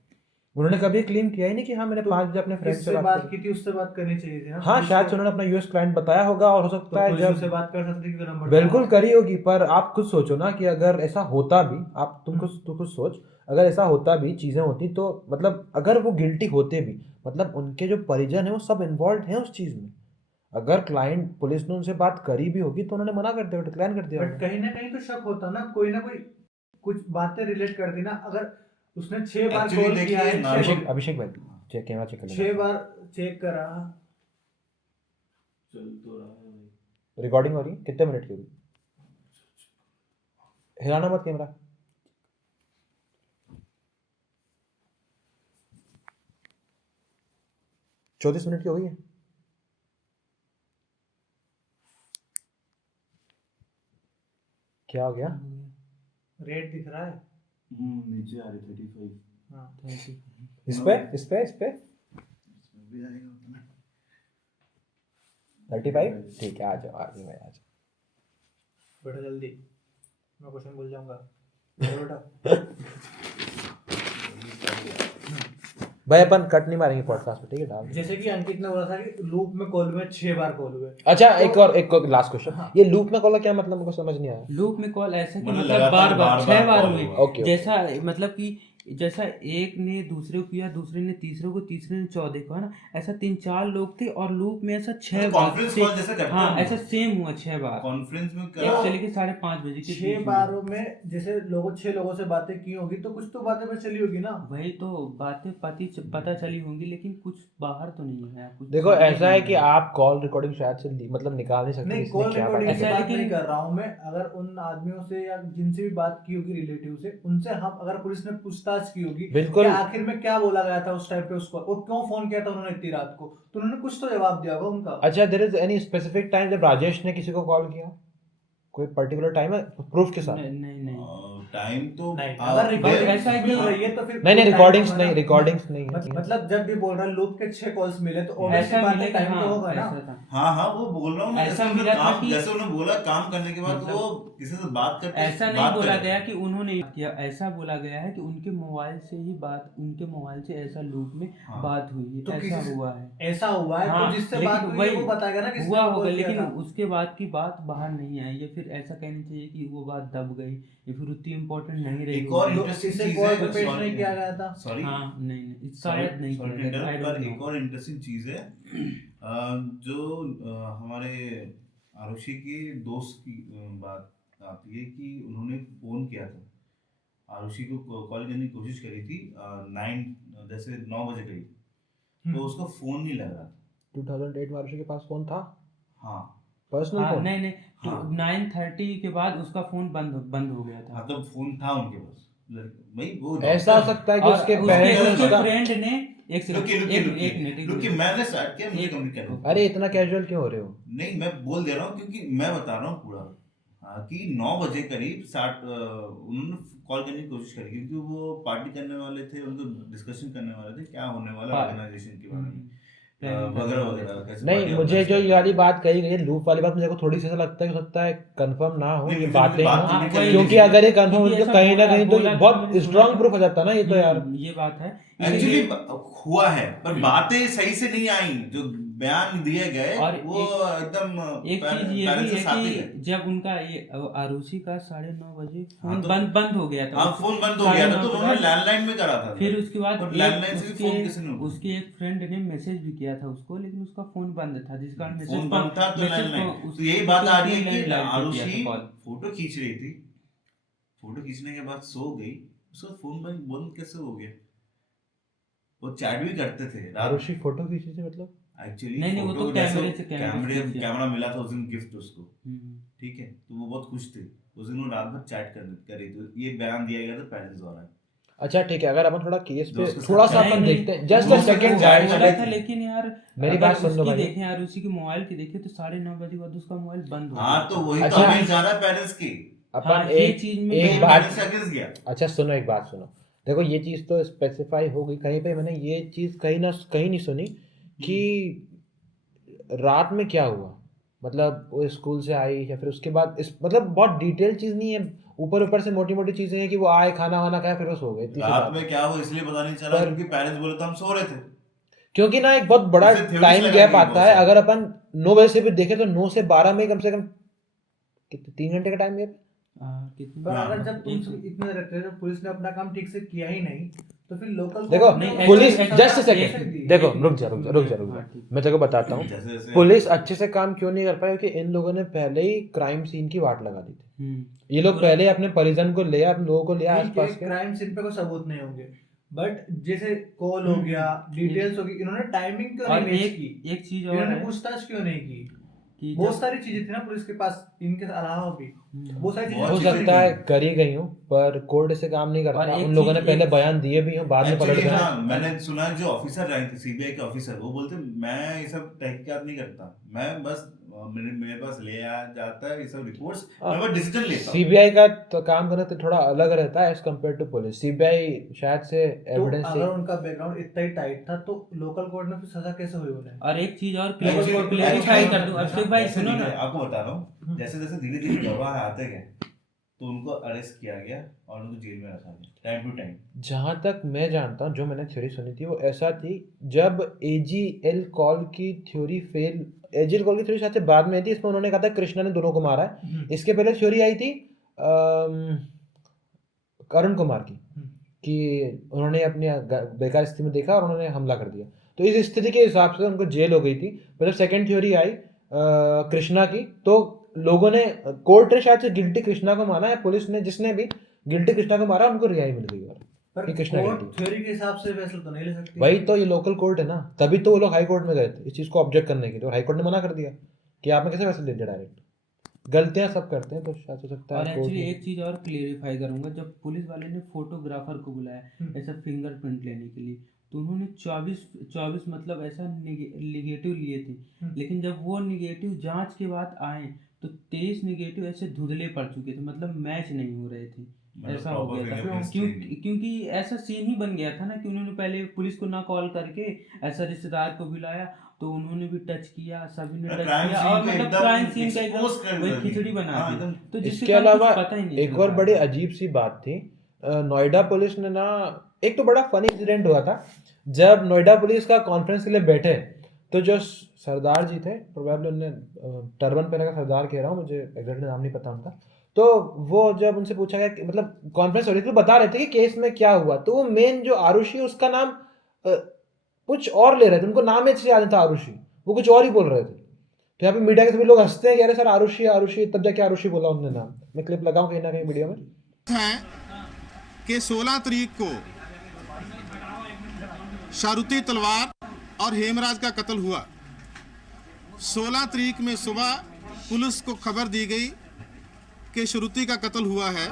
उन्होंने कभी क्लेम किया ही नहीं कि हाँ मैंने 5 बजे अपने फ्रेंड से किससे बात बात की। की थी, उससे बात करनी चाहिए थी ना। हाँ पुलिस शायद को- से उन्होंने अपना यूएस क्लाइंट बताया होगा, और हो तो सकता है पुलिस जब उससे बात कर सकती थी कि नंबर बिल्कुल करी होगी। पर आप खुद सोचो ना कि अगर ऐसा होता भी, आप तू खुद सोच, अगर ऐसा होता भी, चीजें होती तो मतलब अगर वो गिल्टी होते भी, मतलब उनके जो परिजन है वो सब इन्वॉल्व हैं उस चीज में। अगर क्लाइंट पुलिस ने उनसे बात करी भी होगी तो उन्होंने मना कर दिया, डिक्लाइन कर दिया बट होगा। कहीं ना कहीं तो शक होता ना कोई कुछ बातें रिलेट करती ना। अगर उसने 6 बार Actually कॉल देखिए, किया है, ना- अभिषेक भाई चेक कैमरा चेक कर 6 बार चेक करा, चल तो रहा है। रिकॉर्डिंग हो रही है, कितने मिनट की होगी? हिलाना मत कैमरा। चौतीस मिनट की हो गई है। क्या हो गया? रेट दिख रहा है। नीचे आ रही 35। हाँ इस पे भी आएगा उतना। 35 ठीक है, आ जाओ भाई आ जाओ। बेटा जल्दी, मैं क्वेश्चन भूल जाऊंगा। बेटा भाई अपन कट नहीं मारेंगे पॉडकास्ट में, ठीक है डाल दो। जैसे कि अंकित ने बोला था कि लूप में कॉल हुए 6 बार कॉल हुए। अच्छा तो- एक और लास्ट क्वेश्चन, ये लूप में कॉल का क्या मतलब, मेरे को समझ नहीं आया। लूप में कॉल ऐसा कि मतलब मतलब लगातार बार बार 6 बार call हुई, हुआ। ओके, जैसा मतलब कि जैसा एक ने दूसरे को किया, दूसरे ने तीसरे को, तीसरे ने चौथे को, है ना, ऐसा 3-4 लोग थे और लूप में ऐसा 6 बार कॉन्फ्रेंस कॉल जैसा करते हाँ हैं ऐसा सेम हुआ 6 बार, कॉन्फ्रेंस में एक करा। से लेके 5:30 बजे के 6 बीच में। बारों में जैसे 6 लोगों से बातें की होगी तो कुछ तो बातें पर चली होगी ना। वही तो बातें पता चली होंगी, लेकिन कुछ बाहर तो नहीं है कुछ। देखो ऐसा है कि आप कॉल रिकॉर्डिंग शायद से मतलब निकाल नहीं सकते नहीं, किसने कॉल क्या बात रिकॉर्डिंग की। की ऐसा है बात लेकिन- नहीं कर रहा हूँ मैं। अगर उन आदमियों से या जिनसे भी बात की होगी रिलेटिव से, उनसे हम अगर पुलिस ने पूछताछ की होगी बिल्कुल। कि आखिर में क्या बोला गया था उस टाइम पे उसको, और क्यों फोन किया था उन्होंने इतनी रात को, तो उन्होंने कुछ तो जवाब दिया होगा उनका। अच्छा, there is any specific time जब राजेश ने किसी को कॉल किया? कोई पर्टिकुलर टाइम है प्रूफ के साथ? नहीं टाइम तो नहीं, आप- अगर रिकॉर्डिंग ऐसा है कि- मिल रही है तो फिर नहीं टाइम रिकॉर्डिंग्स होगा ना। नहीं, रिकॉर्डिंग्स नहीं है। मतलब जब भी बोल रहा है लूप के 6 कॉल्स मिले तो ऐसा ऑब्वियसली बात मिले है कि टाइम हाँ, तो होगा ना। ऐसा था। हाँ वो बोल रहा हूँ ना, ऐसा जैसे उन्होंने मिला था काम, कि- जैसे उन्होंने बोला काम करने के बाद मतलब- वो किसी से बात करते ऐसा नहीं बात बोला करते। गया कि उन्होंने किया, ऐसा बोला गया है कि उनके मोबाइल से ही बात, उनके मोबाइल से ऐसा लूप में हाँ। बात हुई है, तो ऐसा किसी- हुआ है। ऐसा हुआ है हाँ, तो जिससे लेकिन बात हुई है वही वो बताएगा ना किसने हुआ कॉल होगा, किया लेकिन था। उसके बाद की बात बाहर नहीं आई, या फिर ऐसा कहना चाहिए कि वो बात दब गई या फिर उतनी इम्पोर्टेंट नहीं रही एक और होगी। इंटरेस्टिंग इसे चीज कॉल है, पे पेश नहीं किया गया था। सॉरी हाँ नहीं शायद नहीं किया गया, I don't पर एक know। और इंटरेस्टिंग चीज है जो हमारे आरुषि के दोस्त की बात आती है कि उन्होंने फोन किया था, आरुषि को कॉल करने की कोशिश करी थी 9 बजे करीब, तो उसका फोन नहीं लग रहा था। 2008 में आरुषि के पास फोन था, हाँ पर्सनल हाँ फोन? नहीं तो हाँ। 9:30 के बाद उसका फोन बंद हो गया था। हाँ तो फोन था उनके पास भाई, वो ऐसा हो सकता है कि और उसके उसके पेरेंट्स उसके का। फ्रेंड ने एक सेकंड, लुकी एक मिनट लुकी मैंने स्टार्ट किया, मुझे एक- कंप्लीट करना है। अरे इतना कैजुअल क्यों हो रहे हो? नहीं मैं बोल दे रहा हूँ क्योंकि मैं बता रहा हूँ पूरा। हाँ, कि 9 बजे करीब उन्होंने कॉल करने की कोशिश करी, क्योंकि वो पार्टी करने वाले थे, उनको डिस्कशन करने वाले थे क्या होने वाला पा- ऑर्गेनाइजेशन के बारे में, planning वगैरह करने वगैरह वाले कैसे नहीं, party मुझे organize जो ये करनी वाली है। बात कही गई है लूप वाली बात, मुझे को थोड़ी सी ऐसा लगता है, हो सकता है कंफर्म ना हो नहीं, ये मुझे बातें बात हों। तो नहीं हाँ, करनी क्योंकि थी। अगर ये कंफर्म हो क्योंकि तो ऐसा कहीं ना बोला- कहीं तो बोला था, बहुत मैंने स्ट्रांग सुना प्रूफ हो जाता ना ये तो यार। ये बात है एक्चुअली इसीलिए- हुआ है, पर बातें सही से नहीं आई, जो बयान दिए गए और वो एकदम एक चीज ये parents भी के साथ ही है गए। कि जब उनका ये आरुषि का 9:30 बजे हाँ, फोन तो- बंद हो गया था। हाँ फोन बंद हो गया था, तो 9:30 उन्होंने लैंडलाइन में करा था। फिर उसके बाद और लैंडलाइन से भी फोन किसी ने उठाया। उसके एक फ्रेंड ने मैसेज भी किया था उसको, लेकिन उसका फोन बंद था, जिस कारण फोन बंद था तो लैंडलाइन। तो यही बात आ रही है कि आरुषि फोटो खींच रही थी, फोटो खींचने के बाद सो गई, उसका फोन बंद कैसे हो गया? वो चैट भी करते थे रात। आरुषि फोटो खींची थी मतलब? एक्चुअली नहीं, वो तो कैमरे से खींचा। कैमरा मिला था उस दिन गिफ्ट उसको, हम्म। ठीक है, तो वो बहुत खुश थे उस दिन, वो रात भर चैट कर रही थी। ये बयान दिया गया था पेरेंट्स द्वारा। अच्छा ठीक है, अगर अपन थोड़ा केस पे दोस्त के थोड़ा साथ सा नहीं, अपन नहीं, देखते हैं, जस्ट दो अ सेकंड सेकंड गाइस। बोला था, लेकिन यार मेरी अगर बात सुन लो उसकी भाई। देखें यार, उसी के मोबाइल की देखें तो 9:30 बजे के बाद उसका मोबाइल बंद हो हाँ गया तो था। वही तो अच्छा। हमें जा रहा है पेरेंट्स की। अपन हाँ, ये एक चीज में एक मैं- बात, पेरेंट्स से अगेंस्ट गया। अच्छा सुनो एक बात सुनो, देखो ये चीज़ तो स्पेसिफाई हो गई, कहीं पे मैंने ये चीज़ कहीं नहीं सुनी कि रात में क्या हुआ। मतलब वो स्कूल से आई या फिर उसके बाद इस मतलब बहुत डिटेल चीज नहीं है, ऊपर ऊपर से मोटी मोटी चीजें हैं कि वो आए, खाना वाना खाया, फिर वो सो गए, इतनी सी रात बात में है। क्या वो इसलिए पता नहीं चला पर- क्योंकि पेरेंट्स बोले तो हम सो रहे थे। क्योंकि ना एक बहुत बड़ा उसे theories टाइम लगानी गैप है आता बहुत है, सारी। अगर अपन 9 बजे से भी देखें तो 9 से 12 में कम से कम कितने 3 घंटे का टाइम गैप। कितनी पर हाँ, अगर जब तुम सब इतने रखते हैं, जब पुलिस ने अपना काम ठीक से किया ही नहीं, तो फिर लोकल देखो नहीं, पुलिस ऐसे- जस्ट ऐसे- सेकंड, देखो रुक जा हाँ, ठीक। मैं तेरे को बताता हूँ जैसे जैसे पुलिस अच्छे से काम क्यों नहीं कर पाई, क्योंकि इन लोगों ने पहले ही क्राइम सीन की वाट लगा दी थी। ये लोग पहले ही अपने परिजन को लिया, अपने लोगों को लिया आसपास के। क्राइम सीन पे कोई सबूत नहीं होंगे, बट जैसे कॉल हो गया, डिटेल्स होगी, इन्होंने टाइमिंग क्यों और नहीं मैच की, एक चीज और इन्होंने है पूछताछ क्यों नहीं की। कि बहुत जब- सारी चीजें थी ना पुलिस के पास, इनके अलावा भी बहुत सारी बहुत हो चीजें चीजें सकता है की। करी गई हूँ, पर कोर्ट से काम नहीं और करता। एक उन लोगों ने चीज- पहले एक- बयान दिए भी हों, बाद में पलट Actually, गए। हाँ, मैंने सुना जो ऑफिसर रहे थे सीबीआई के ऑफिसर, वो बोलते मैं ये सब तहकीकात नहीं करता, मैं बस मेरे पास ले आ जाता है ये सब रिपोर्ट्स, मैं बस डिसीजन लेता हूँ। सीबीआई का तो काम करना तो थोड़ा अलग रहता है as compare to police. CBI शायद से तो एविडेंस अगर उनका बैकग्राउंड इतना ही टाइट था तो लोकल कोर्ट में फिर सजा कैसे हुई उन्हें। और एक चीज और Actually- क्लेरिफाई कर दूं, actually- अभिषेक भाई जैसे सुनो ना। धीरे- आपको बता रहा हूँ, जैसे जैसे धीरे धीरे गवाह आते गए तो उनको अरेस्ट किया गया और उनको जेल में रखा गया टाइम टू टाइम। जहां तक मैं जानता हूं, जो मैंने थ्योरी सुनी थी वो ऐसा थी, जब एजीएल कॉल की थ्योरी फेल, एजीएल कॉल की थ्योरी शायद से बाद में आई थी, इसमें उन्होंने कहा था कृष्णा ने दोनों को मारा है। इसके पहले थ्योरी आई थी करुण कुमार की, कि उन्होंने अपनी बेकार स्थिति में देखा और उन्होंने हमला कर दिया, तो इस स्थिति के हिसाब से उनको जेल हो गई थी। पर जब सेकेंड थ्योरी आई कृष्णा की, तो लोगों ने, कोर्ट ने शायद से गिल्टी कृष्णा को माना है, पुलिस ने जिसने भी गिल्टी कृष्णा को मारा उनको रिहाई मिल गई। और पर ये कृष्णा कोर्ट guilty। थ्योरी के हिसाब से फैसला तो नहीं ले सकती। वही तो, ये लोकल कोर्ट है ना, तभी तो वो लोग हाई कोर्ट में गए थे इस चीज को ऑब्जेक्ट करने के लिए, और हाई कोर्ट ने मना कर दिया कि आपने कैसे फैसला ले लिया डायरेक्ट। गलतियां सब करते हैं, तो शायद हो सकता और है कोर्ट एक्चुअली ने- एक चीज और क्लेरिफाई करूंगा, जब पुलिस वाले ने फोटोग्राफर को बुलाया ऐसा फिंगरप्रिंट लेने के लिए, तो उन्होंने 24 मतलब ऐसा निगेटिव लिए थे, लेकिन जब वो निगेटिव जांच के बाद आए तो 23 निगेटिव ऐसे धुंधले पड़ चुके थे, मतलब मैच नहीं हो रहे थे। ऐसा हो गया था क्योंकि ऐसा सीन ही बन गया था ना कि उन्होंने पहले पुलिस को ना कॉल करके ऐसा रिश्तेदार को बुलाया, तो उन्होंने भी टच किया, सभी ने टच किया, और मतलब क्राइम सीन का एकदम वही खिचड़ी बना दी, तो जिसके इसके कारण कुछ अलावा पता ही नहीं एक चल और रहा बड़ी था। अजीब सी बात थी, नोएडा पुलिस ने ना, एक तो बड़ा फनी इंसिडेंट हुआ था, जब नोएडा पुलिस का कॉन्फ्रेंस के लिए बैठे, तो जो सरदार जी थे, प्रोबेबली उन्होंने टर्बन पहने का सरदार कह रहा हूँ, मुझे एग्जैक्टली नाम नहीं पता उनका, तो वो जब उनसे पूछा गया, मतलब कॉन्फ्रेंस हो रही थी, तो बता रहे थे कि केस में क्या हुआ, तो वो मेन जो आरुषि, उसका नाम कुछ और ले रहे थे, उनको नाम ऐसे याद नहीं था आरुषि, वो कुछ और ही बोल रहे थे। तो यहाँ पे मीडिया के सभी लोग हंसते हैं कि अरे सर आरुषि आरुषि, तब जाके आरुषि बोला उन्होंने नाम। मैं क्लिप लगाऊं कहीं ना कहीं वीडियो में। है कि 16 तारीख को शारुती तलवार और हेमराज का कत्ल हुआ। 16 तारीख में सुबह पुलिस को खबर दी गई कि श्रुति का कत्ल हुआ है।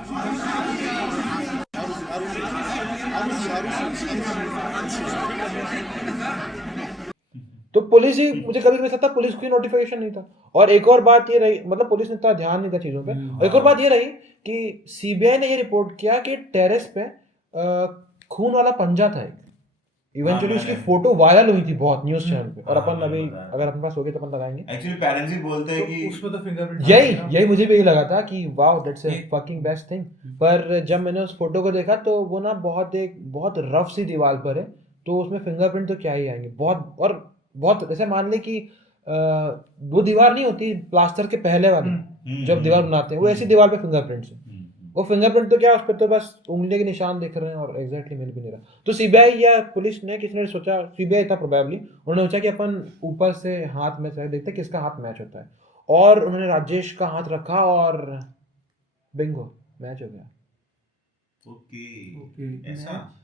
तो पुलिस ही, मुझे कभी भी था पुलिस को नोटिफिकेशन नहीं था। और एक और बात ये रही, मतलब पुलिस ने इतना ध्यान नहीं था चीजों पे। और एक और बात ये रही कि सीबीआई ने ये रिपोर्ट किया कि टेरेस पे खून वाला पंजा था एक, इवेंचुअली उसकी फोटो वायरल हुई थी बहुत न्यूज चैनल पे, और अपन अभी अगर अपने पास हो गया तो अपन लगाएंगे। एक्चुअली पेरेंट्स ही बोलते हैं कि उसमें तो फिंगरप्रिंट यही मुझे भी यही लगा था कि wow that's a fucking best thing. पर जब मैंने उस फोटो को देखा तो वो ना बहुत रफ सी दीवार पर है, तो उसमें फिंगरप्रिंट तो क्या ही आएंगे, बहुत जैसे मान ले कि वो दीवार नहीं होती प्लास्टर के पहले वाली, जब दीवार बनाते हैं वो ऐसी दीवार पे फिंगरप्रिंट्स है। वो फिंगरप्रिंट तो क्या, उस पर तो बस उंगली के निशान दिख रहे हैं और एग्जैक्टली मिल भी नहीं रहा। तो सीबीआई या पुलिस ने, किसी ने सोचा, सीबीआई था प्रोबेबली, उन्होंने सोचा कि अपन ऊपर से हाथ मैच देखते हैं किसका हाथ मैच होता है, और उन्होंने राजेश का हाथ रखा और बिंगो मैच हो गया। ओके ऐसा,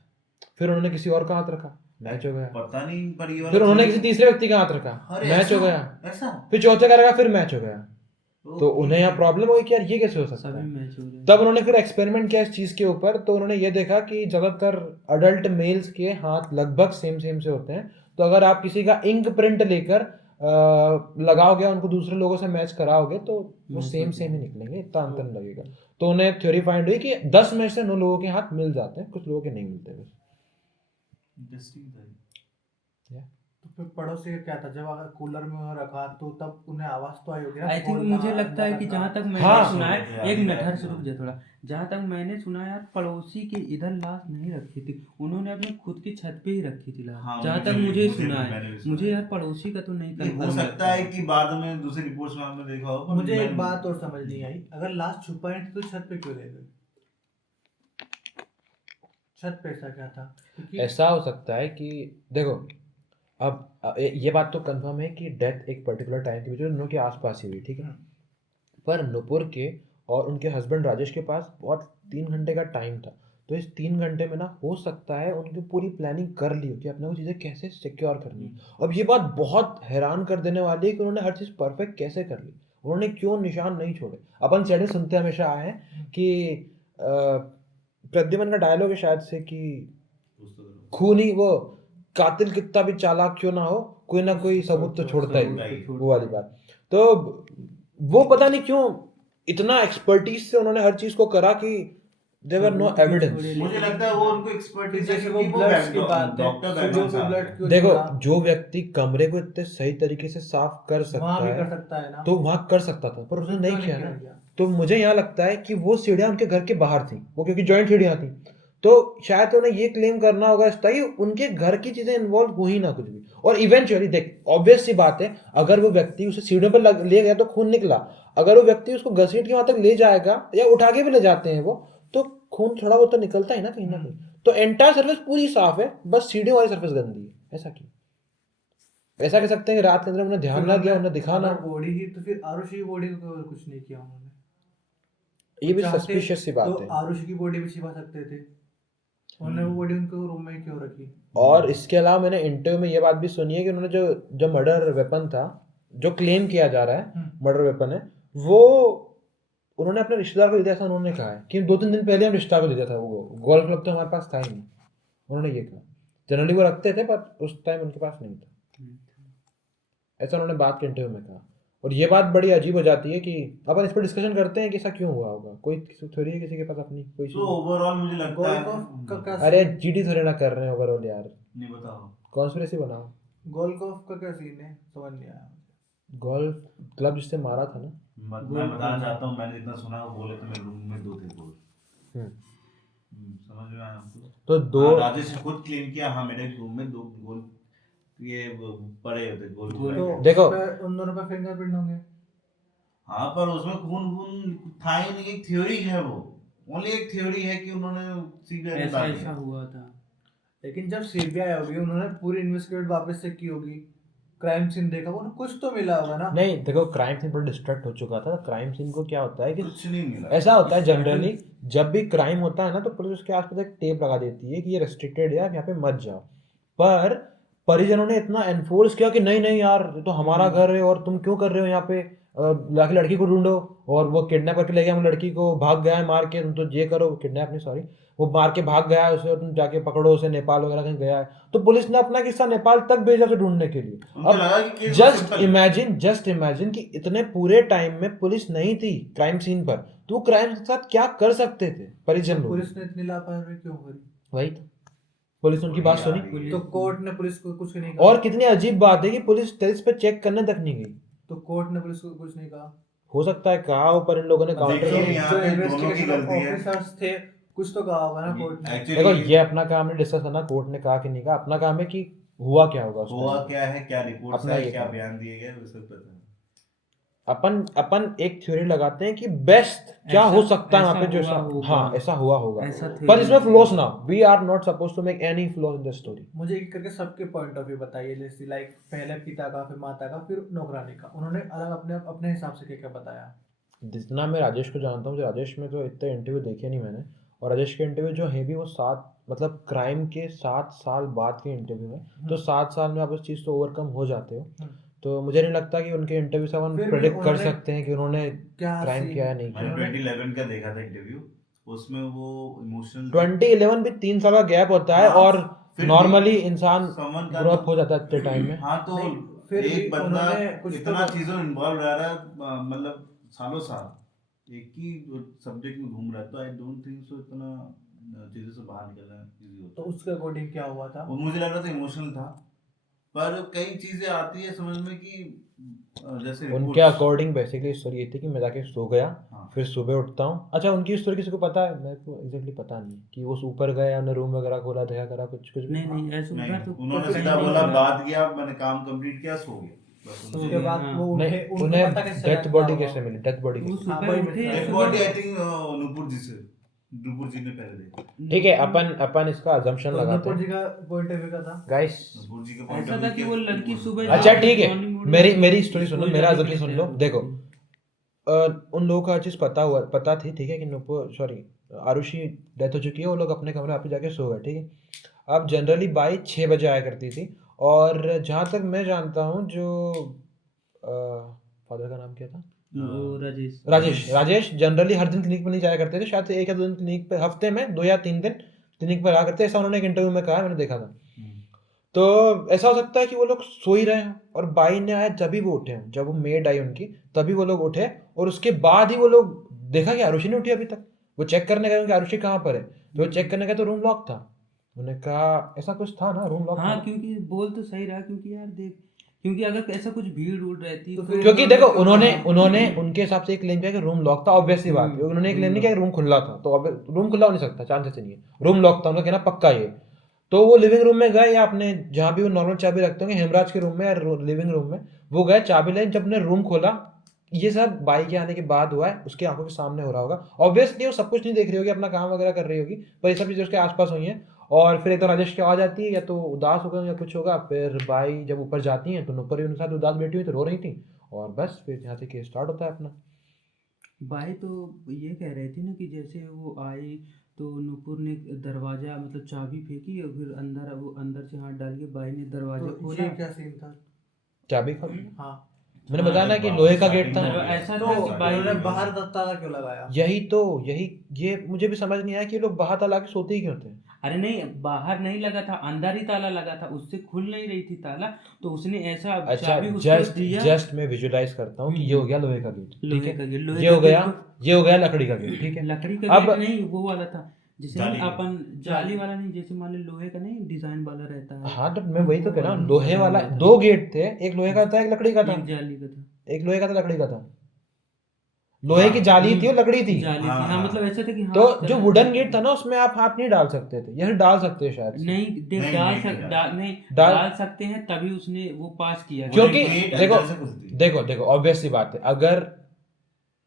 फिर उन्होंने किसी और का हाथ रखा, मैच हो गया। पता नहीं, पर ये फिर उन्होंने किसी तीसरे व्यक्ति का हाथ रखा, अरे मैच हो ऐसा? गया। ऐसा फिर चौथे का रखा, फिर मैच हो गया। तो उन्हें यहाँ प्रॉब्लम हुई कि यार ये कैसे हो सकता सभी है। मैच हो रहे तब उन्होंने फिर एक्सपेरिमेंट किया इस चीज के ऊपर, तो उन्होंने ये देखा कि ज्यादातर अडल्ट मेल्स के हाथ लगभग सेम से होते हैं, तो अगर आप किसी का इंक प्रिंट लेकर लगाओगे, उनको दूसरे लोगों से मैच कराओगे, तो वो सेम ही निकलेंगे, इतना अंतर नहीं लगेगा। तो उन्हें थ्योरी फाइंड हुई कि 10 में से 9 लोगों के हाथ मिल जाते हैं, कुछ लोगों के नहीं मिलते बस। इंटरेस्टिंग था। तो फिर पड़ोसी का क्या था, जब अगर कूलर में रखा तो तब उन्हें आवाज तो आई होगी ना आई थिंक बोलना, मुझे लगता है कि अंदर जहाँ रखा। तक मैंने हाँ। सुना है, एक सुना मिनट है। हर से रुक जा थोड़ा। जहाँ तक मैंने सुना है यार, पड़ोसी के इधर लाश नहीं रखी थी, उन्होंने अपने खुद की छत पे ही रखी थी लाश। हाँ, जहाँ तक मुझे मुझे भी- सुना मैंने भी है, सुना मुझे है। यार पड़ोसी का तो नहीं ये हो confirm सकता लगता है कि बाद में दूसरी रिपोर्ट्स में हमने देखा हो, पर मुझे एक मैं- बात और समझ नहीं आई, अगर लाश छुपाई थी तो छत पे क्यों ले गए? छत पे ऐसा क्या था? क्योंकि ऐसा हो सकता है कि देखो, अब ये बात तो कंफर्म है कि डेथ एक पर्टिकुलर टाइम के बीच में दोनों के आसपास ही हुई, ठीक है। पर नुपुर के और उनके हस्बैंड राजेश के पास बहुत 3 घंटे का टाइम था। तो इस 3 घंटे में ना हो सकता है उनकी पूरी प्लानिंग कर ली हो कि अपने को चीज़ें कैसे सिक्योर करनी है। अब ये बात बहुत हैरान कर देने वाली है कि उन्होंने हर चीज़ परफेक्ट कैसे कर ली, उन्होंने क्यों निशान नहीं छोड़े। अपन सेटिंग सुनते हमेशा आए हैं कि प्रद्युमन का डायलॉग है शायद से कि खूनी वो कातिल कितना भी चालाक क्यों ना हो, कोई ना कोई सबूत तो छोड़ता ही, वो वाली बात। तो वो पता नहीं क्यों इतना एक्सपर्टीज से उन्होंने हर चीज को करा कि देयर नो एविडेंस। मुझे लगता है वो उनको एक्सपर्टीज है, जैसे वो क्योंकि वो ब्लड्स की बात है, डॉक्टर सुजो बैठा पे था। ब्लड क्यों देखो, छोड़ा? जो व्यक्ति कमरे को इतने सही तरीके से साफ कर सकता वहाँ भी है कर सकता है ना, तो वहां कर सकता था, पर उसने क्यों नहीं नहीं किया किया ना। गया? तो मुझे यहाँ लगता है कि वो सीढ़ियाँ उनके घर के बाहर थी, वो क्योंकि जॉइंट सीढ़ियाँ थी, तो शायद उन्हें ये क्लेम करना होगा इस कि उनके घर की चीजें इन्वॉल्व हुई ना कुछ भी। और इवेंचुअली देख, ऑब्वियस सी बात है, अगर वो व्यक्ति उसे सीढ़ियों पर ले गया तो खून निकला, अगर वो व्यक्ति उसको घसीट के वहां तक ले जाएगा या उठा के भी ले जाते हैं वो, तो खून थोड़ा बहुत तो निकलता है ना कहीं ना कहीं। तो एंटायर सर्फेस पूरी साफ है, बस सीढ़ियों वाली सर्फेस गंदी है। ऐसा क्यों? ऐसा कह सकते हैं कि रात के अंदर उन्हें ध्यान ना दिया, उन्हें दिखा ना। बॉडी ही तो फिर आरुषि की बॉडी को कुछ नहीं किया उन्होंने। ये भी चाहते सस्पिशियस सी तो बात है। आरुषि की बॉडी भी छिपा सकते थे, उन्होंने वो बॉडी उनको रूम में क्यों रखी? और इसके अलावा मैंने इंटरव्यू में ये बात भी सुनी है कि उन्होंने जो मर्डर वेपन था, जो क्लेम किया जा रहा है मर्डर वेपन है, वो उन्होंने अपने रिश्तेदार को दे दिया। ऐसा उन्होंने कहा है कि 2-3 दिन पहले हम रिश्तेदार को दे दिया था। वो गोल्फ क्लब तो हमारे पास था ही नहीं, उन्होंने ये कहा। जनरली वो रखते थे पर उस टाइम उनके पास नहीं था, ऐसा उन्होंने बात के इंटरव्यू में कहा। और ये बात बड़ी अजीब हो जाती है कि अपन इस पर डिस्कशन करते हैं कि ऐसा क्यों हुआ होगा। कोई थोड़ी है किसी के पास अपनी कोई तो ओवरऑल मुझे लगता है गोल्फ का क्या अरे जीडी थोड़ी ना कर रहे हैं ओवरऑल यार, नहीं बताओ। कॉन्स्पिरेसी बनाओ। गोल्फ का क्या सीन है, समझ नहीं आया। गोल्फ क्लब जिससे मारा था ना, मैं बताना चाहता हूँ, मैंने जितना सुना वो बोले तो मेरे रूम में 2 थे गोल। समझ में आया आपको? तो 2 हाँ, राजेश ने खुद क्लेम किया, हाँ मेरे रूम में 2 गोल ये पड़े होते गोल। तो देखो, उन दोनों पे फिंगरप्रिंट होंगे। हाँ, पर उसमें खून था ही नहीं, एक थ्योरी है वो, ओनली एक थ्योरी है कि उन्होंने सीबीआई ने ऐसा डाल ऐसा दिया। हुआ था। लेकिन जब सीबीआई होगी, उन्होंने पूरी इन्वेस्टिगेट वापस से की होगी, क्राइम सीन देखा, उन्हें कुछ तो मिला होगा ना। नहीं देखो, क्राइम सीन पर डिस्ट्रैक्ट हो चुका था। क्राइम सीन को क्या होता है कि कुछ नहीं मिला। ऐसा होता है जनरली, जब भी क्राइम होता है ना तो पुलिस उसके आसपास एक टेप लगा देती है कि ये रेस्ट्रिक्टेड है, यहाँ पे मत जाओ। पर परिजनों ने इतना एनफोर्स किया कि नहीं नहीं यार, ये तो हमारा घर है और तुम क्यों कर रहे हो यहाँ पे, लाके लड़की को ढूंढो। और वो किडनैप करके ले गया हम लड़की को, भाग गया है मार के, तुम तो ये करो, किडनैप नहीं सॉरी, वो मार के भाग गया है उसे, और तुम जाके पकड़ो उसे, नेपाल वगैरह कहीं गया है। तो पुलिस ने अपना किस्सा नेपाल तक भेजा उसे ढूंढने के लिए। उनको लगा कि केस जस्ट इमेजिन कि इतने पूरे टाइम में पुलिस नहीं थी क्राइम सीन पर, तो क्राइम के साथ क्या कर सकते थे परिजन लोग। पुलिस ने इतनी लापरवाही क्यों करी? वही तो, पुलिस उनकी बात सुनी। तो कोर्ट ने पुलिस को कुछ नहीं कहा। और कितनी अजीब बात है कि पुलिस टेरिस पे चेक करने तक नहीं गई। तो कोर्ट ने पुलिस को कुछ नहीं कहा। हो सकता है कहा हो, पर इन लोगों ने काउंटर देखिए, किया। यहाँ जो पे दोनों की इन्वेस्टिगेशन गलती है। ऑफिसर्स थे, कुछ तो कहा होगा ना कोर्ट ने। देखो, ये अपना काम है डिस्कस करना, कोर्ट ने कहा कि नहीं कहा, अपना काम है कि हुआ क्या होगा। हुआ क्या है, क्या रिपोर्ट अपना है, ये क्या काम। बयान दिए गए, वो सब पता है। अपन एक थ्योरी लगाते हैं कि बेस्ट क्या ऐसा- हो सकता है वहाँ पे, ऐसा जो हुआ होगा। हाँ ऐसा हुआ होगा। ऐसा पर इसमें theory फ्लॉस ना, we are not suppose to make any flaws in the story. मुझे एक करके सबके पॉइंट ऑफ व्यू बताइए, जैसे लाइक पहले पिता का, फिर माता का, फिर नौकरानी का, उन्होंने अलग अपने अपने हिसाब से क्या क्या बताया। जितना मैं राजेश को जानता हूँ, राजेश में तो इतने इंटरव्यू देखे नहीं मैंने, और राजेश के इंटरव्यू जो है भी वो 7 मतलब क्राइम के 7 साल बाद के इंटरव्यू है। तो 7 साल में आप उस चीज़ तो ओवरकम हो जाते हो। तो मुझे नहीं लगता कि उनके इंटरव्यू से हम फिर भी प्रेडिक्ट कर उन्होंने सकते हैं कि उन्होंने क्या क्राइम सीन- किया है नहीं मैंने किया। 2011 का देखा था इंटरव्यू, उसमें वो इमोशनल 2011 भी 3 साल का गैप होता है, हाँ, और फिर भी नॉर्मली इंसान समन का ग्रो अप हो जाता है इतने टाइम में। हाँ, तो नहीं, फिर भी एक बंदा उन्होंने कुछ इतना तो- चीजों इन्वॉल्व रह रहा है, मतलब सालों साल एक ही सब्जेक्ट में घूम रहा है, तो आई डोंट थिंक सो इतना चीजों से बाहर निकलना इजी तो होता उसके अकॉर्डिंग क्या हुआ था? है। वो मुझे लग रहा था इमोशनल था, पर कई चीजें आती है समझ में कि जैसे उनके reports- अकॉर्डिंग बेसिकली स्टोरी ये थी कि मैं जाके सो गया, हाँ। फिर सुबह उठता हूँ। अच्छा, उनकी स्टोरी किसी को पता है? मेरे को एग्जैक्टली पता नहीं कि वो ऊपर गए, उन्होंने रूम वगैरह खोला, देखा करा, कुछ भी? नहीं ऐसे नहीं, उधर तो उन्होंने कहीं सीधा नहीं बोला बोला। बात किया, मैंने काम कंप्लीट किया, सो गया बस। उसके उनसे बाद हाँ। वो उठे, नहीं, उनको उन्हें पता कैसे डेथ लगता बॉडी होगा? कैसे मिली? डेथ बॉडी वो कैसे? हाँ, सुबह वही उठे मैं- डेड सुबह- बॉडी आई थिंक नूपुर जी से, नूपुर जी ने पहले देखा। ठीक है, अपन इसका अजम्पशन तो लगाते नूपुर जी हैं का पॉइंट ऑफ व्यू का था गाइस। नूपुर जी का point ऐसा of था view कि वो लड़की सुबह अच्छा जब ठीक है, morning morning मेरी स्टोरी सुनो, स्कूल मेरा जाने के अजम्पशन लिए सुन लो। तैयार देखो, होती उन लोगों का चीज़ पता थी, ठीक है, कि नुपुर सॉरी आरुषि डेथ हो चुकी है। वो लोग अपने कमरे पे जाके सो गए, ठीक है। अब जनरली बाई 6 बजे आया करती थी, और जहाँ तक मैं जानता हूँ, जो फादर का नाम क्या था? वो राजेश जनरली हर दिन क्लिनिक पर नहीं जाया करते थे, शायद से 1 या 2 दिन क्लिनिक पे, हफ्ते में 2 या 3 दिन क्लिनिक पर आ करते, ऐसा उन्होंने एक इंटरव्यू में कहा, मैंने देखा था। तो ऐसा हो सकता है कि वो लोग सो ही रहे हों और बाई ने आया जब ही वो उठे हों, जब वो मेड आई उनकी, तभी वो लोग उठे, और उसके बाद ही वो लोग देखा कि आरुषि नहीं उठी अभी तक। वो चेक करने गए कि आरुषि कहाँ पर है, तो वो चेक करने गए तो रूम लॉक था। उन्होंने कहा ऐसा कुछ था ना, रूम लॉक हाँ, था। क्योंकि बोल तो सही रहा, क्योंकि यार देख, क्योंकि अगर ऐसा कुछ भीड़ उड़ रहती तो तो फिर- क्योंकि देखो, उन्होंने उनके हिसाब से एक क्लेम किया कि रूम लॉक था, ऑब्वियस सी बात है। उन्होंने एक क्लेम नहीं किया कि रूम खुला था, तो रूम खुला हो नहीं सकता, चांसेस नहीं है। रूम लॉक था, उनका कहना पक्का ये। तो वो लिविंग रूम में गए, या अपने जहाँ भी वो नॉर्मल चाबी रखते होंगे, हेमराज के रूम में या लिविंग रूम में, वो गए चाबी लेने। जब ने रूम खोला, ये सब बाई के आने के बाद हुआ है, उसकी आंखों के सामने हो रहा होगा। ऑब्वियसली वो सब कुछ नहीं देख रही होगी, अपना काम वगैरह कर रही होगी, पर ये सब चीज़ें उसके आसपास हुई हैं। और फिर एक तो राजेश की आवाज़ आती है, या तो उदास होगा या कुछ होगा। फिर बाई जब ऊपर जाती हैं तो नुपुर भी उनके साथ उदास बैठी हुई, तो रो रही थी, और बस फिर यहाँ से केस स्टार्ट होता है अपना। भाई तो ये कह रही थी ना कि जैसे वो आई तो नुपुर ने दरवाजा मतलब चाबी फेंकी, और फिर अंदर से हाथ डाल के बाई ने दरवाजा तो खोला। ये क्या सीन था? चाबी खोल, हाँ, मैंने बताया ना कि लोहे का गेट था। तो ऐसा तो था कि बाई उन्होंने बाहर ताला क्यों लगाया? यही ये मुझे भी समझ नहीं आया कि ये लोग बाहर ताला के सोते ही क्यों थे। अरे नहीं, बाहर नहीं लगा था, अंदर ही ताला लगा था, उससे खुल नहीं रही थी ताला, तो उसने ऐसा अच्छा, चाबी उसको दिया। जस्ट मैं विजुअलाइज करता हूँ कि ये हो गया लोहे का गेट, ठीक लोहे है। का गेट, लोहे ये हो का गया, गेट ये हो गया लकड़ी का गेट, ठीक तो है। लकड़ी का अब- गेट नहीं, वो वाला था जैसे जाली अपन जाली वाला नहीं, जैसे मान लो लोहे का नहीं, डिजाइन वाला रहता है। हाँ, तो मैं वही तो कह रहा हूँ, लोहे वाला 2 गेट थे, एक लोहे का था, एक लकड़ी का था। एक जाली का था, एक लोहे का था, लकड़ी का था। लोहे की जाली थी और लकड़ी थी। जाली थी, हाँ, हाँ। मतलब ऐसा था कि हाँ, तो जो चला- वुडन गेट था ना, उसमें आप हाथ नहीं डाल सकते थे, यह डाल सकते हैं शायद से। नहीं नहीं, डाल नहीं सक डाल। डाल नहीं डाल- डाल सकते हैं, तभी उसने वो पास किया। क्योंकि गेट देखो अंदर से खुलती है। देखो ऑब्वियस सी बात है, अगर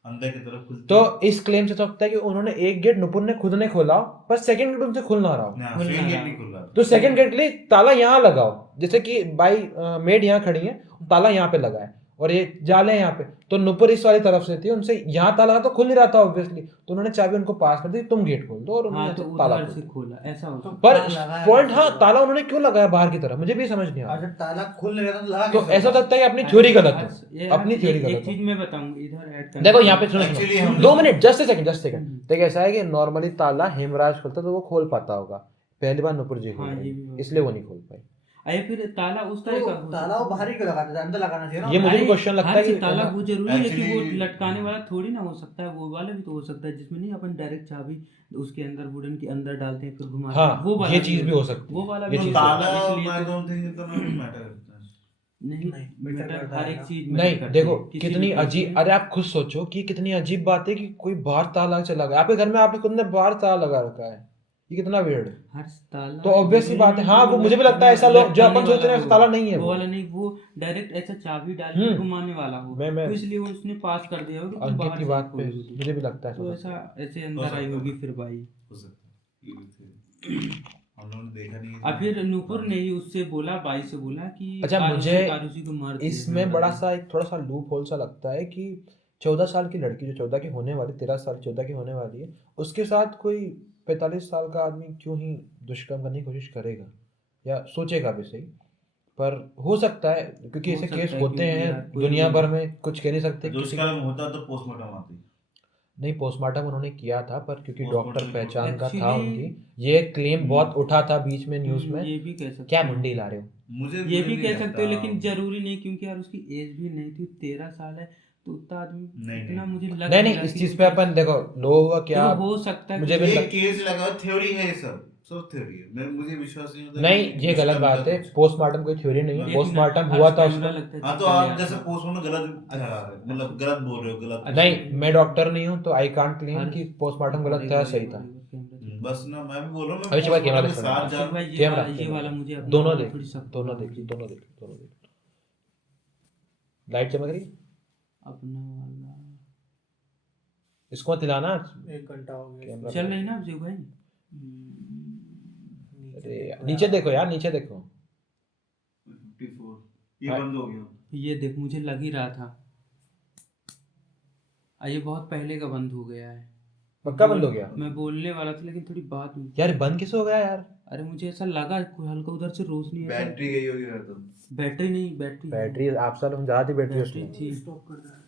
अंदर की तरफ खुलती तो है। इस क्लेम से तो सकता है कि उन्होंने एक गेट नुपुर ने खुद ने खोला, पर सेकंड गेट उनसे खुल ना रहा हो। ना, खुल सेम ना गेट रहा। नहीं खुल रहा। तो सेकंड गेट के लिए ताला यहाँ लगाओ, जैसे कि बाई मेड यहाँ खड़ी है, ताला यहाँ पे लगा है और ये जाले यहाँ पे, तो नुपुर इस वाली तरफ से थी, उनसे यहाँ ताला लगा तो खुल नहीं रहा था ऑब्वियसली, तो उन्होंने चाबी उनको पास कर दी, तुम गेट खोल दो, और उन्होंने हाँ, तो यहाँ से ताला उधर खोल से दिया। खोला, ऐसा होता। पर ताला लगाया पॉइंट, कैसे हाँ, होगा? ताला उन्होंने क्यों लगाया बाहर की तरफ, मुझे भी समझ नहीं और आया। जब ताला खुल नहीं रहा था तो लगा तो कैसे ऐसा होगा? लगता है कि अपनी थ्योरी गलत ये है, यार अपनी थ्योरी एक गलत चीज है। मैं बताऊंगा, इधर ऐड देखो यहाँ पे Actually सुनो हम 2 मिनट, जस्ट सेकंड। देखो ऐसा है कि नॉर्मली ताला हेमराज खोलता तो वो खोल पाता होगा, पहली बार नुपुर जी खोल हाँ, रही ये भी है, बात इसलिए वो नहीं खोल पाई। अरे फिर ताला उस तरह का तो ताला वो बाहर ही क्यों लगाता था? अंदर लगाना चाहिए ना। ये मुझे भी अरे, क्वेश्चन लगता हाँ, है कि ताला वो जरूरी है कि वो Actually- लटकाने वाला थोड़ी ना हो सकता है, वो वाला भी तो हो सकता है जिसमें नहीं अपन डायरेक्ट चाबी उसके अंदर वुडन के अंदर डालते हैं फिर घुमाते हैं, हाँ, वो वाला ये चीज भी हो सकती वो है, वाला ये भी चीज हो हो सकता है, ताला इसलिए मैं तो- डोंट थिंक इतना मैटर करता है। नहीं नहीं, मैटर matter करता हर है एक ना। चीज नहीं matter करती देखो है, किसी कितनी भी केस अजीब, में। अरे आप खुद सोचो कि कितनी अजीब बात है कि कोई बाहर ताला चला गया आपके घर में, आपने खुद ने बाहर ताला लगा रखा है, ये कितना वियर्ड है। हर ताला तो obvious सी जरूरी बात है, नहीं हाँ, कि वो मुझे भी लगता है ऐसा लोग जो अपन लटकाने सोच रहे हैं वाला ऐसा ताला हो, नहीं है वो वो। वाला नहीं, वो डायरेक्ट ऐसा चाबी डाल के हम्म। घुमाने वाला हो, मैं तो इसलिए वो उसने पास कर दिया होगा कि अंकित बाहर की से बात पे खोल दो। मुझे भी लगता है तो ऐसा। ऐसा ऐसे अंदर आई होगी फिर भाई। हो सकता है ये भी थे। हम लोगों ने देखा नहीं है। और फिर नुपुर ने ही उससे बोला, बाई से बोला कि अच्छा, आरुषि को मार दिया। इसमें बड़ा सा एक थोड़ा सा लूप होल सा लगता है कि 14 साल की लड़की जो 14 की होने वाली, 13 साल 14 की होने वाली है, उसके साथ कोई 45 साल का आदमी क्यों ही दुष्कर्म करने की कोशिश करेगा या सोचेगा भी सही, पर हो सकता है क्योंकि हो ऐसे सकता केस है होते क्योंकि हैं यार कोई दुनिया भी- भर में, कुछ कह नहीं सकते जो किसी उसका होता तो पोस्टमार्टम आती। नहीं, पोस्टमार्टम उन्होंने किया था, पर क्योंकि Postmortem डॉक्टर में पहचान का था Actually- उनकी, ये क्लेम बहुत उठा था बीच में न्यूज में। ये भी कह सकते क्या हैं। मुंडी ला रहे हो? मुझे ये भी नहीं कह सकते हो, लगता। लेकिन जरूरी नहीं, क्योंकि यार उसकी एज भी नहीं थी, 13 साल है, तो उतना आदमी नहीं, इतना नहीं। मुझे लग नहीं नहीं, रहा इस कि चीज पे अपन देखो लोगों का क्या, तो हो सकता है मुझे कुछ- भी ये लग- केस लगा, थ्योरी है ये सब। सब थ्योरी है, मुझे विश्वास नहीं होता नहीं, कि ये कुछ गलत कम बात का है। कुछ। पोस्टमार्टम कोई थ्योरी नहीं है। एक पोस्टमार्टम मिनट, हुआ आज था कैमरा उसका। लगता है हाँ तो चल आप गया जैसे था। पोस्टमार्टम गलत ठहरा रहे हो, मतलब गलत बोल रहे हो, गलत नहीं, मैं डॉक्टर नहीं हूँ तो आई कांट क्लेम हर- कि पोस्टमार्टम गलत था, सही था। बस ना, मैं भी बोल रहा हूँ, मैं अभी चलो कैमरा पोस्टमार्टम के दिखाना। साथ जा अभिषेक भाई ये कैमरा, वाला कैमरा। मुझे अपने दोनों आप में देख, थोड़ी शक दोनों हो रहा देख, है। दोनों देख, दोनों देख। लाइट चमक रही, अपना वाला इसको मत हिलाना। 1 घंटा हो गया। कैमरा चल रही ना अभिषेक भाई? अरे यार, नीचे देखो यार, नीचे देखो। 54 ये हाँ। बंद हो गया। ये देख, मुझे लग ही रहा था। ये बहुत पहले का बंद हो गया है। पक्का बंद हो गया मैं बोलने वाला था लेकिन थोड़ी बात हुई। यार, बंद कैसे हो गया यार? अरे मुझे ऐसा लगा कोई हल्का उधर से रोशनी ऐसा। बैटरी गई होगी यार, तो बैटरी नहीं, बैटरी बैटरी आप साल हम ज्यादा थी बैटरी बैटरी उसमें। थी। स्टॉप कर रहा है।